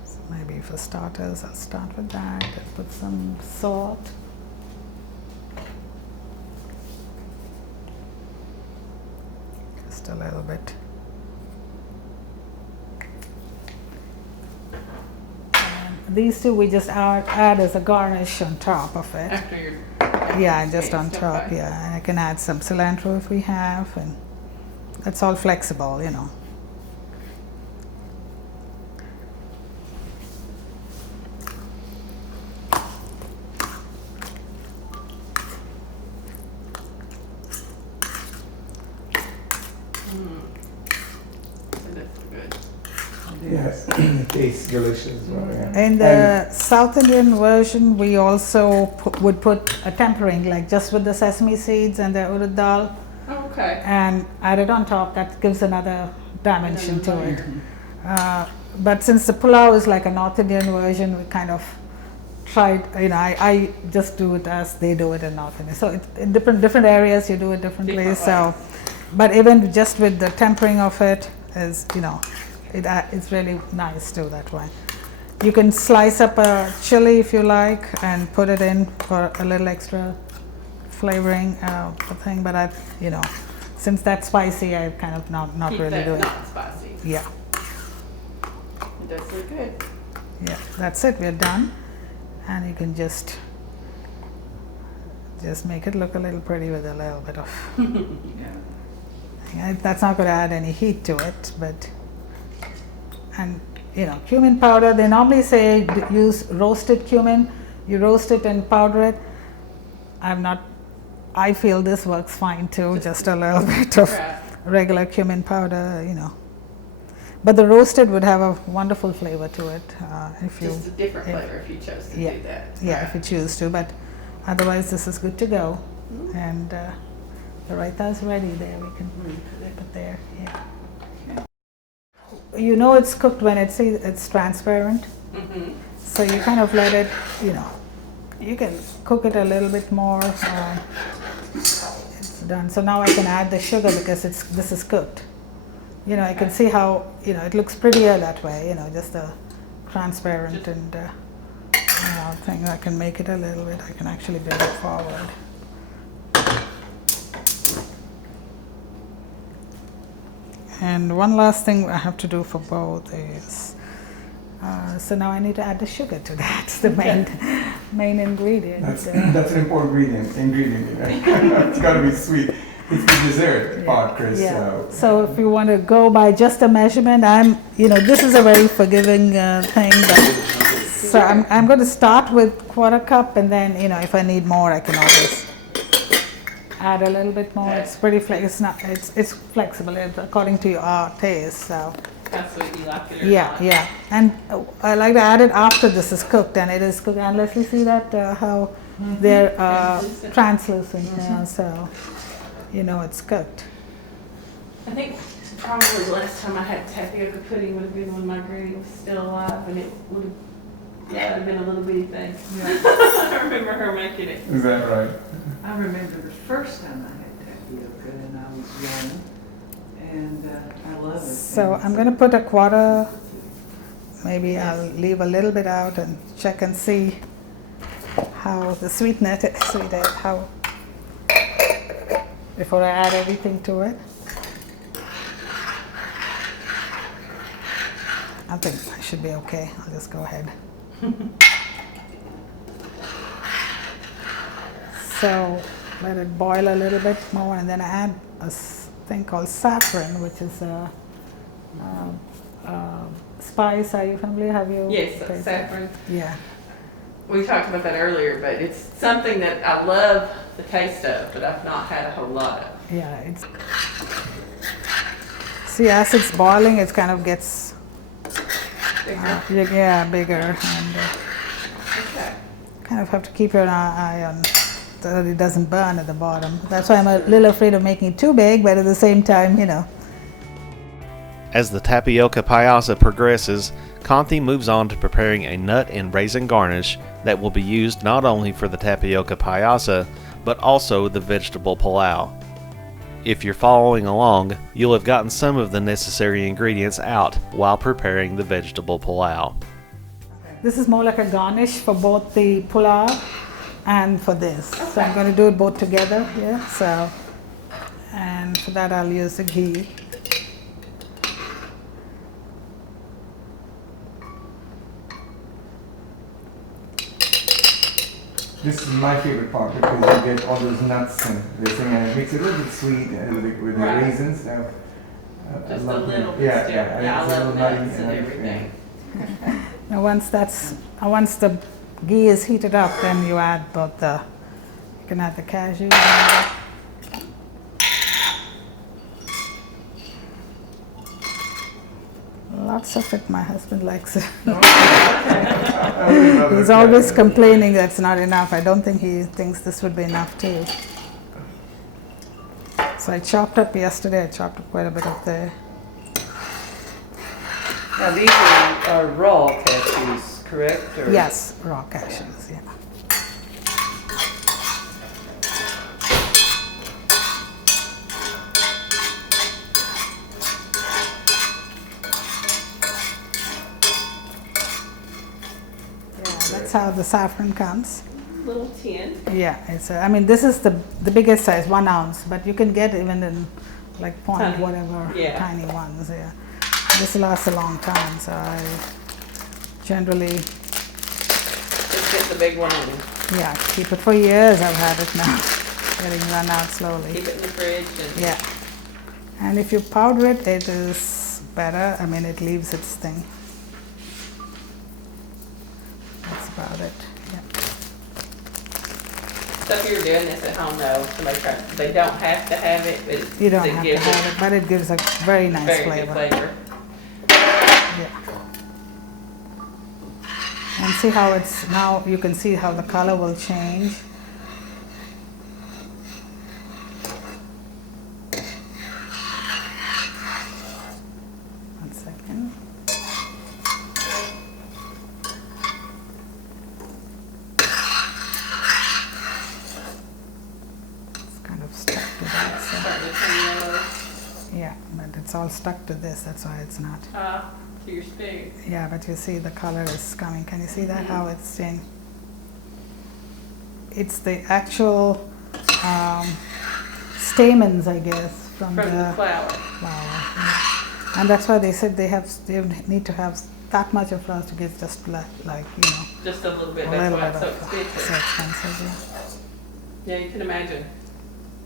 So maybe for starters, I'll start with that and put some salt. Just a little bit. And these two we just add as a garnish on top of it. After you're Yeah, just on Okay. top, yeah. And I can add some cilantro if we have, and that's all flexible, It tastes delicious as well. Yeah. In the South Indian version, we also would put a tempering, like just with the sesame seeds and the urad dal, Okay. and add it on top. That gives another dimension to it. But since the pulao is like a North Indian version, we kind of tried, I just do it as they do it in North India. So in different areas, you do it differently. Different So, but even just with the tempering of it is, it's really nice too that way. You can slice up a chili if you like and put it in for a little extra flavoring thing. But since that's spicy, I kind of not Keep really that doing it. not spicy. Yeah. It does look good. Yeah, that's it. We're done, and you can just make it look a little pretty with a little bit of. That's not going to add any heat to it, but cumin powder. They normally say use roasted cumin. You roast it and powder it. I feel this works fine too. Just a little bit of Right. regular cumin powder, But the roasted would have a wonderful flavor to it if you. Just a different flavor if you chose to Yeah. do that. Yeah, Right. if you choose to, but otherwise this is good to go. And the raita is ready there. We can put it there. Yeah. It's cooked when it's transparent. Mm-hmm. So you kind of let it, you can cook it a little bit more. It's done. So now I can add the sugar because this is cooked. I can see how, it looks prettier that way, just a transparent thing. I can make it a little bit. I can actually bring it forward. And one last thing I have to do for both is, so now I need to add the sugar to that. It's the main ingredient. That's an important ingredient. It's got to be sweet. It's the dessert part, Chris. Yeah. So if you want to go by just a measurement, this is a very forgiving thing. So I'm going to start with 1/4 cup, and then if I need more, I can always add a little bit more. It's pretty it's flexible. It's according to your taste. So. That's what you like it or Yeah, not. yeah, and I like to add it after this is cooked, and it is cooked. And let's see that how they're translucent. Yeah, so it's cooked. I think probably the last time I had tapioca pudding would have been when my granny was still alive, and it would have been a little bitty thing. I remember her making it. Is that right? I remember the first time I had tapioca and I was young, and I love it. So I'm going to put a 1/4. Maybe I'll leave a little bit out and check and see how the sweetness how before I add everything to it. I think I should be okay. I'll just go ahead. So let it boil a little bit more, and then I add a thing called saffron, which is a spice. Are you familiar? Have you? Yes, tasted it? saffron. Yeah. We talked about that earlier, but it's something that I love the taste of, but I've not had a whole lot of. Yeah, see, as it's boiling, it kind of gets bigger, and Okay. kind of have to keep your eye on that it doesn't burn at the bottom. That's why I'm a little afraid of making it too big, but at the same time, As the tapioca payasa progresses, Kanthi moves on to preparing a nut and raisin garnish that will be used not only for the tapioca payasa, but also the vegetable pulao. If you're following along, you'll have gotten some of the necessary ingredients out while preparing the vegetable pulao. This is more like a garnish for both the pulao and for this. So I'm going to do it both together. Yeah. So, and for that I'll use the ghee. This is my favorite part because you get all those nuts and this thing, and it makes it a little bit sweet with the Right. raisins. So, I Just a love little it. bit Yeah, still. yeah. I It's a little love nutty nuts and everything. Now once the ghee is heated up, then you can add the cashews. lots of it. My husband likes it. I would love He's that. always complaining that's not enough. I don't think he thinks this would be enough too. So I chopped up yesterday. I chopped up quite a bit of there. Now these are raw cashews, correct? Or? Yes, raw cashews. Yeah. That's how the saffron comes. Little tin. Yeah, it's. I mean, this is the biggest size, 1 ounce, but you can get even in like point Tiny. whatever, Yeah. tiny ones. Yeah, this lasts a long time, so I generally Just get the big one and keep it for years. I've had it now, getting run out slowly. keep it in the fridge. And Yeah, and if you powder it, it is better. I mean, it leaves its thing. That's about it. Yeah. So if you're doing this at home though, they don't have to have it, but You don't it have to gives have it, but it gives a very nice very flavor. good flavor. Yeah. And see how it's now, you can see how the color will change. One second. It's kind of stuck to that, Starting to turn yellow. so yeah, but it's all stuck to this, that's why it's not. To your spoon. Yeah, but you see the color is coming. Can you see that, how it's changed? It's the actual stamens, I guess, from From the the flour. flower. Yeah. And that's why they said they need to have that much of flour to get just like Just a little bit. a That's little why bit it's so of expensive. so expensive. Yeah, you can imagine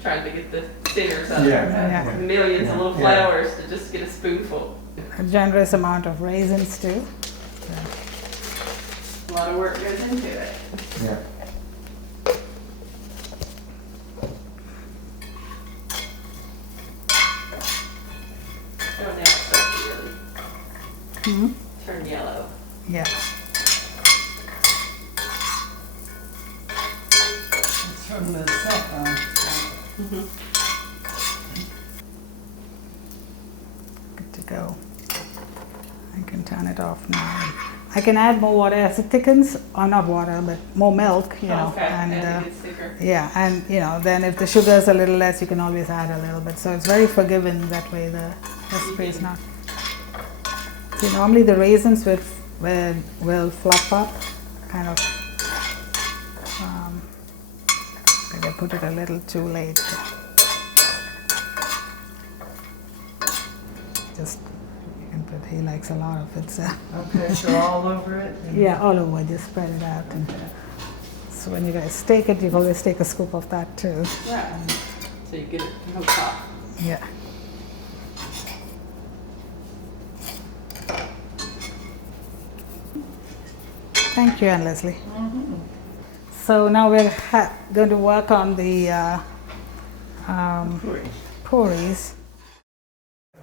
trying to get the centers out Yeah. of millions of little Yeah. flowers to just get a spoonful. A generous amount of raisins too. A lot of work goes into it. Yeah. Oh, now it's starting to really Hmm? turn yellow. Yeah. It's from the saffron. Good to go. I can turn it off now. I can add more water as it thickens, or not water, but more milk, you know. Okay, And as it gets thicker. yeah, and then if the sugar is a little less, you can always add a little bit. So it's very forgiving that way. The recipe is not. See, normally the raisins will fluff up, kind of. Maybe I put it a little too late. Just you can put. He likes a lot of it. So. Okay, so all over it? and- Yeah, all over. Just spread it out. And so when you guys take it, you always take a scoop of that too. Right. So you get it no top. Yeah. Thank you, Anne Leslie. So now we're going to work on the puris.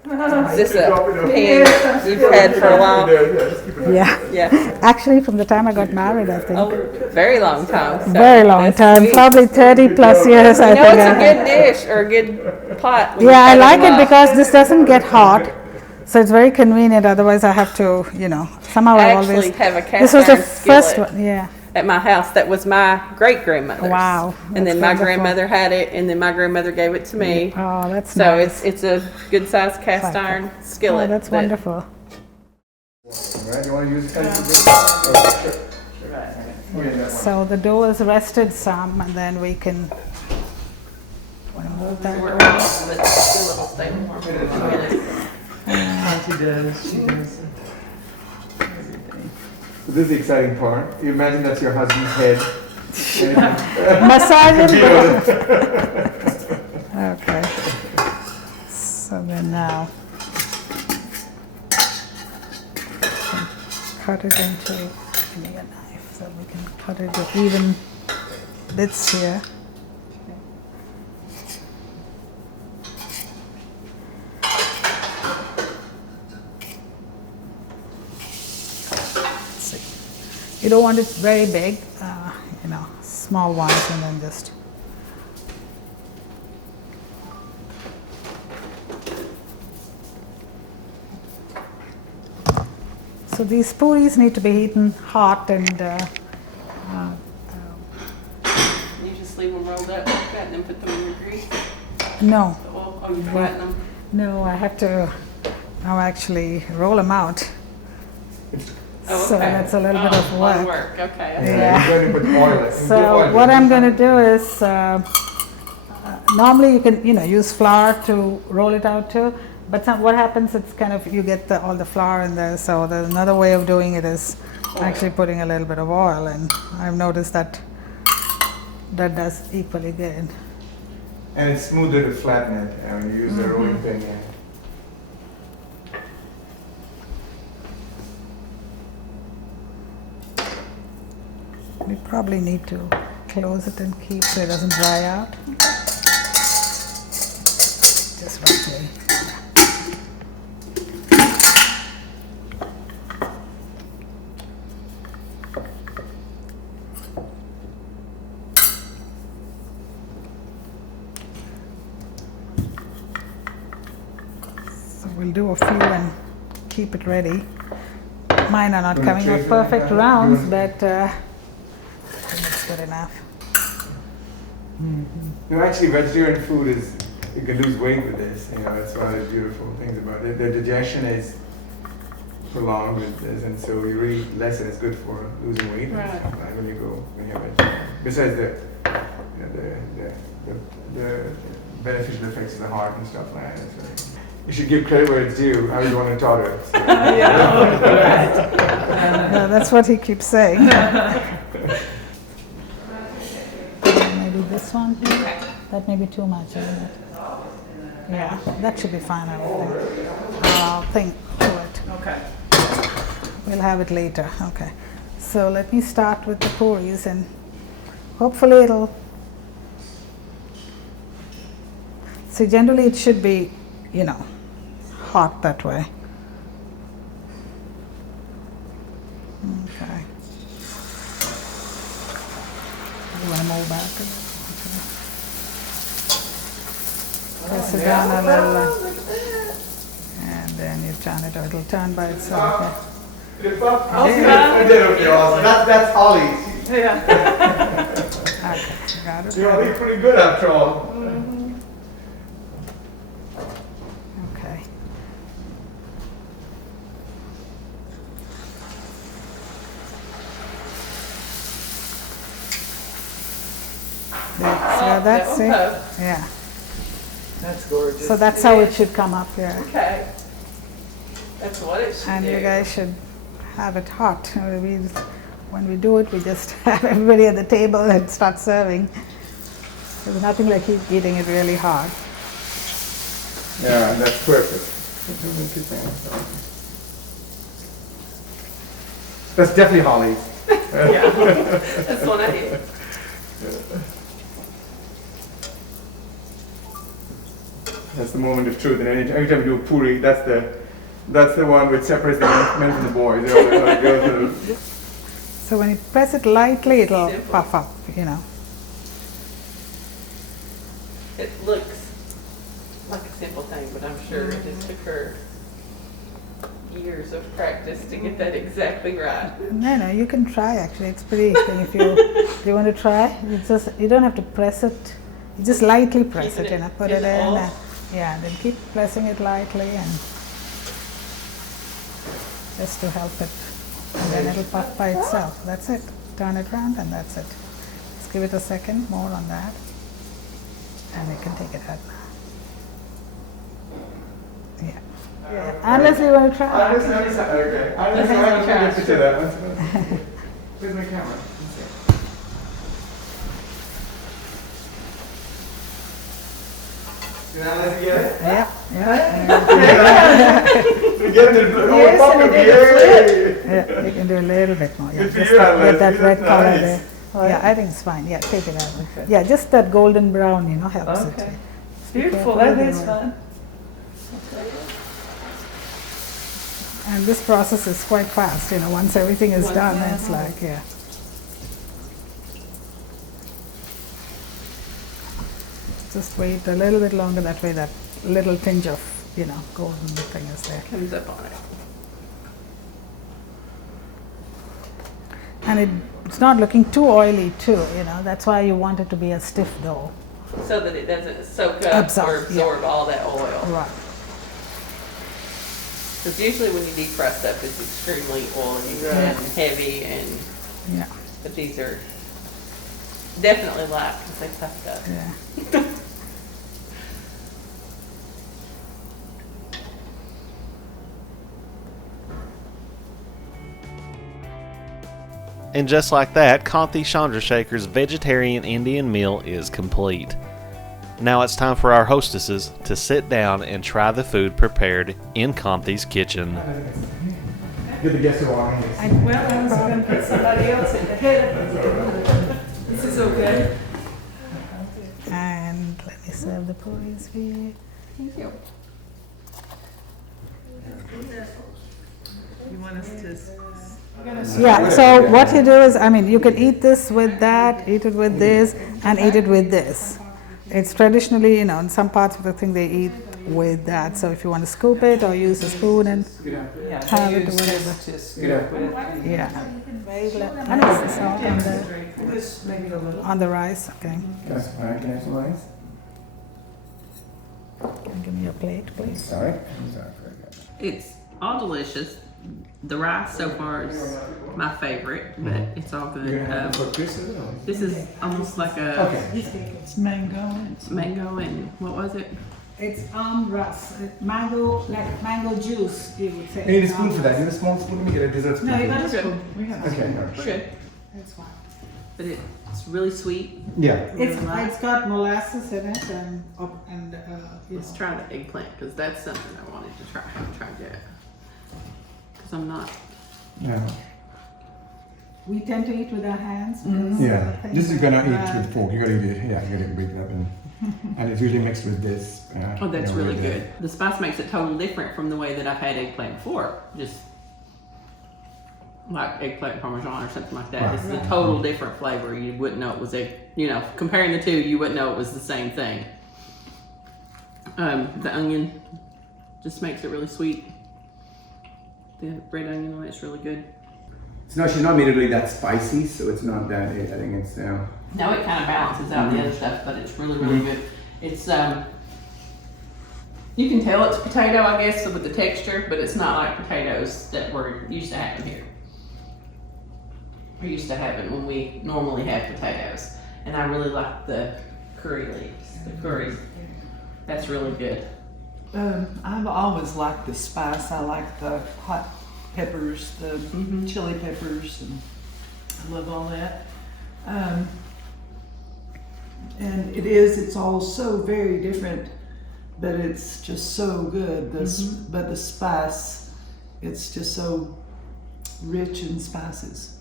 Is this a pan you've had for a while? Yeah. Yeah. Actually, from the time I got married, I think. Oh, very long time. So Very long that's time, sweet. probably 30 plus years, I You know, think. it's a good dish or a good pot. when Yeah, I you like cut it up. because this doesn't get hot, so it's very convenient. Otherwise, I have to, somehow I I actually always. have a cast This was the iron first skillet one, yeah. at my house. That was my great grandmother's. Wow, And that's then my wonderful. grandmother had it, and then my grandmother gave it to me. Oh, that's So nice. it's a good sized cast Like that. iron skillet. Oh, that's that- wonderful. Right, you want to use the kind of sure. Oh, yeah, that one. So the dough is rested some, and then we can move that We're dough. but the skillet will stay warm for a few minutes. Auntie does, she does everything. So this is the exciting part. You imagine that's your husband's head. Massage it. Okay. So then now, cut it into, give me a knife so we can cut it to even bits here. You don't want it very big, small ones, and then just. So these puris need to be eaten hot and. You just leave them rolled up like that and then put them in your grease? No, The oil? Oh, you flatten them? no, I have to now actually roll them out. Oh, So okay. that's a little bit of On work. work, okay. Yeah. You're going to put oil. You So put oil what in. I'm going to do is, normally you can use flour to roll it out too, but what happens, it's kind of, you get all the flour in there, so there's another way of doing it is actually putting a little bit of oil, and I've noticed that does equally good. And it's smoother to flatten it when you use the rolling pin. Yeah. We probably need to close it and keep so it doesn't dry out. Just roughly. So we'll do a few and keep it ready. Mine are not You wanna coming out change perfect that? rounds, You but I think it's good enough. Actually, vegetarian food is, you can lose weight with this. That's one of the beautiful things about it. The digestion is prolonged with this, and so you really less and it's good for losing weight. Right. When you have vegetarian. Besides the beneficial effects of the heart and stuff like that. So you should give credit where it's due. I was the one who taught her. So. Yeah, that's what he keeps saying. Maybe this one. That may be too much, isn't it? Yeah, that should be fine, I would think. I'll think to it. Okay. We'll have it later. Okay. So let me start with the puris, and hopefully it'll. See, generally it should be, hot that way. Okay. You want to move back? Okay. Press it down a little, and then you turn it, or it'll turn by itself. Yeah. Did it pop? I did okay, awesome. That's Holly's. Yeah. Okay, got it. You're pretty good after all. Okay. That's it. Yeah. That's gorgeous. So that's how it should come up here. Okay. That's what it should And do. you guys should have it hot. When we do it, we just have everybody at the table and start serving. There's nothing like eating it really hot. Yeah, that's perfect. That's definitely Holly's. Yeah. That's what I did. That's the moment of truth. And every time we do a puri, that's the one which separates the men from the boys. They all go through. So when you press it lightly, it'll Simple. puff up, It looks like a simple thing, but I'm sure it just took her years of practice to get that exactly right. No, you can try actually. It's pretty easy. If you want to try, you don't have to press it. You just lightly press Keep it, it put it in in. off. Yeah, then keep pressing it lightly and just to help it. And then it'll puff by itself. That's it. Turn it around and that's it. Just give it a second more on that. And you can take it out now. Yeah. Unless you want to try. Okay. I just have to get a picture of that. Where's my camera? Can I let you get it? Yep. We get the old bucket. Yay! Yeah, you can do a little bit more. Yeah, Good for just you, get Alice. that You red look color nice. there. Yeah, I think it's fine. Yeah, take it out. Yeah, just that golden brown, helps it. Okay. Be Beautiful, careful that with is the- fun. And this process is quite fast, once everything is done, it's like, yeah. Just wait a little bit longer, that way that little tinge of, golden thing is there. Comes up on it. And it's not looking too oily too, that's why you want it to be a stiff dough. So that it doesn't soak up or absorb all that oil. Right. Because usually when you deep fry stuff, it's extremely oily and heavy, Yeah. but these are definitely light because they puffed up. Yeah. And just like that, Kanthi Chandrashekhar's vegetarian Indian meal is complete. Now it's time for our hostesses to sit down and try the food prepared in Kanthi's kitchen. Get the guests who are on this. Well, I was going to put somebody else at the head of it. This is okay. And let me serve the puris for you. Thank you. You want us to... Yeah, so what you do is, you can eat this with that, eat it with this, and eat it with this. It's traditionally, in some parts of the thing they eat with that. So if you want to scoop it or use a spoon and have it or whatever. Yeah. And it's salt on the rice, okay. That's fine. Can I have some rice? Give me a plate, please. Sorry. I'm sorry for that. It's all delicious. The rice so far is my favorite, but it's all good. You're gonna have it for Christmas? This is almost like a It's mango. mango and what was it? It's rus. Mango, like mango juice, you would say. You need a spoon for that. You need a small spoon. Let me get a dessert spoon. No, you for got a that. spoon. We have a Okay. spoon. no. We're good. That's fine. But it's really sweet. Yeah. It's got molasses in it and Let's try the eggplant because that's something I wanted to try. I haven't tried yet. Because I'm not. Yeah. we tend to eat with our hands. Yeah. This is gonna eat with fork. You gotta eat it. Yeah. You gotta break it up and it's usually mixed with this. Oh, that's you know, really with good. The spice makes it totally different from the way that I've had eggplant before. Just like eggplant parmesan or something like that. Right. This is a total different flavor. You wouldn't know it was comparing the two, you wouldn't know it was the same thing. The onion just makes it really sweet. The red onion on it's really good. She's not made it really that spicy, so it's not that. I think it's. Now it kind of balances out the other stuff, but it's really, really good. It's you can tell it's potato, I guess, with the texture, but it's not like potatoes that we're used to having here. We're used to having when we normally have potatoes, and I really like the curry leaves, the curry. That's really good. I've always liked the spice. I like the hot peppers, the chili peppers, and I love all that. And it's all so very different, but it's just so good. But the spice, it's just so rich in spices.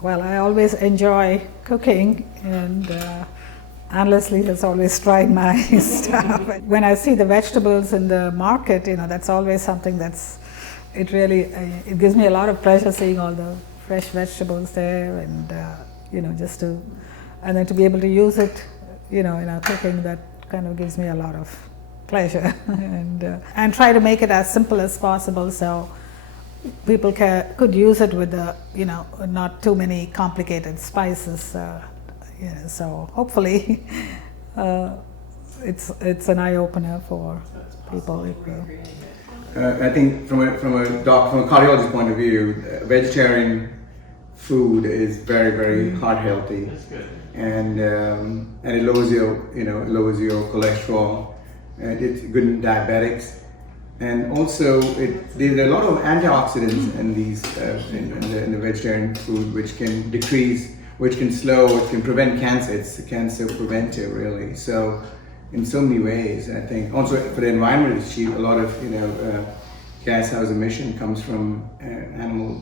Well, I always enjoy cooking, and Leslie has always tried my stuff. When I see the vegetables in the market, that's always something it really gives me a lot of pleasure seeing all the fresh vegetables there, and and then to be able to use it, in our cooking, that kind of gives me a lot of pleasure, and try to make it as simple as possible so people could use it with not too many complicated spices. So hopefully it's an eye opener for people. I think from a cardiologist point of view, vegetarian food is very, very heart healthy, and it lowers your cholesterol, and it's good in diabetics, and also there's a lot of antioxidants in these in the vegetarian food, which can prevent cancer. It's a cancer preventer, really. So in so many ways, I think also for the environment, it's cheap. A lot of gas house emission comes from animal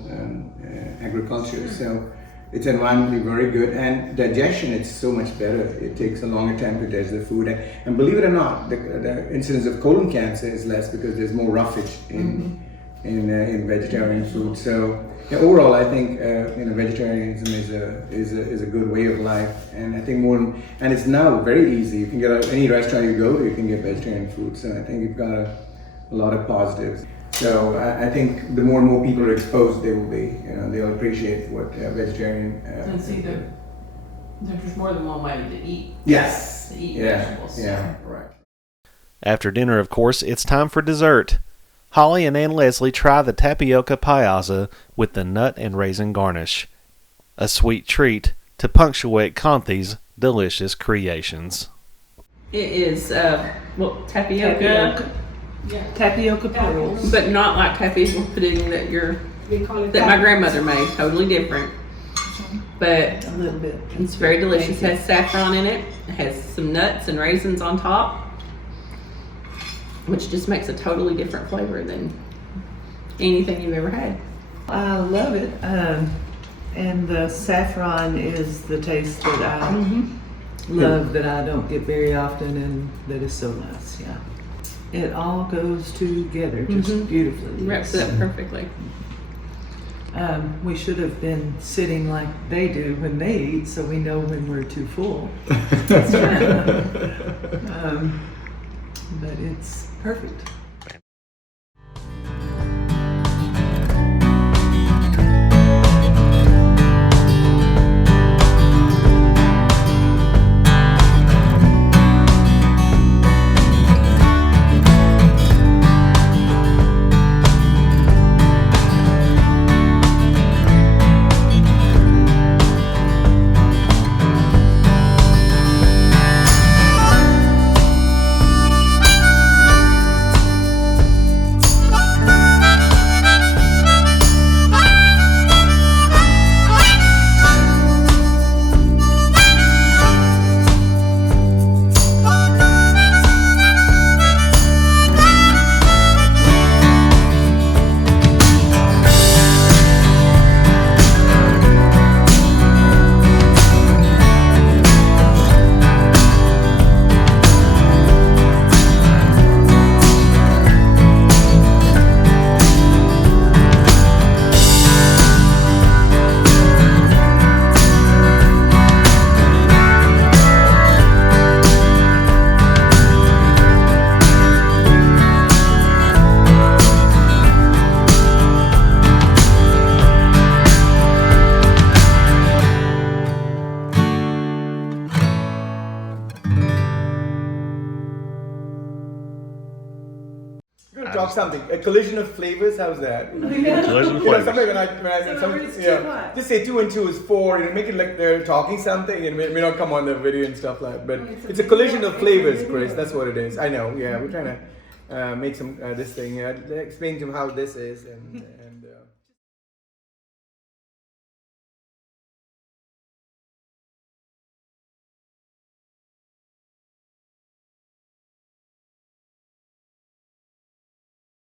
agriculture. So it's environmentally very good, and digestion, it's so much better. It takes a longer time to digest the food, and believe it or not, the incidence of colon cancer is less because there's more roughage in in vegetarian food. So yeah, overall, I think vegetarianism is a good way of life, and I think and it's now very easy. You can get any restaurant you go to, you can get vegetarian food. So I think you've got a lot of positives. So I think the more and more people are exposed, they will be. They'll appreciate what vegetarian. And see there's more than one way to eat. Yes. To eat vegetables. Yeah. Right. After dinner, of course, it's time for dessert. Holly and Ann Leslie try the tapioca paisa with the nut and raisin garnish. A sweet treat to punctuate Kanthi's delicious creations. It is, tapioca. Tapioca pearls. But not like tapioca pudding that my grandmother made. Totally different. But A little bit. it's very delicious. It has saffron in it. It has some nuts and raisins on top, which just makes a totally different flavor than anything you've ever had. I love it. And the saffron is the taste that I love, that I don't get very often, and that is so nice. Yeah. It all goes together just beautifully. Wraps it up perfectly. We should have been sitting like they do when they eat, so we know when we're too full. But it's perfect. Talk something. A collision of flavors. How's that? Collision of flavors. Sometimes just say 2 and 2 is 4. Make it like they're talking something, and it may not come on the video and stuff like that. But it's a collision of flavors, Chris. That's what it is. I know. Yeah, we're trying to make some this thing. Explain to them how this is and.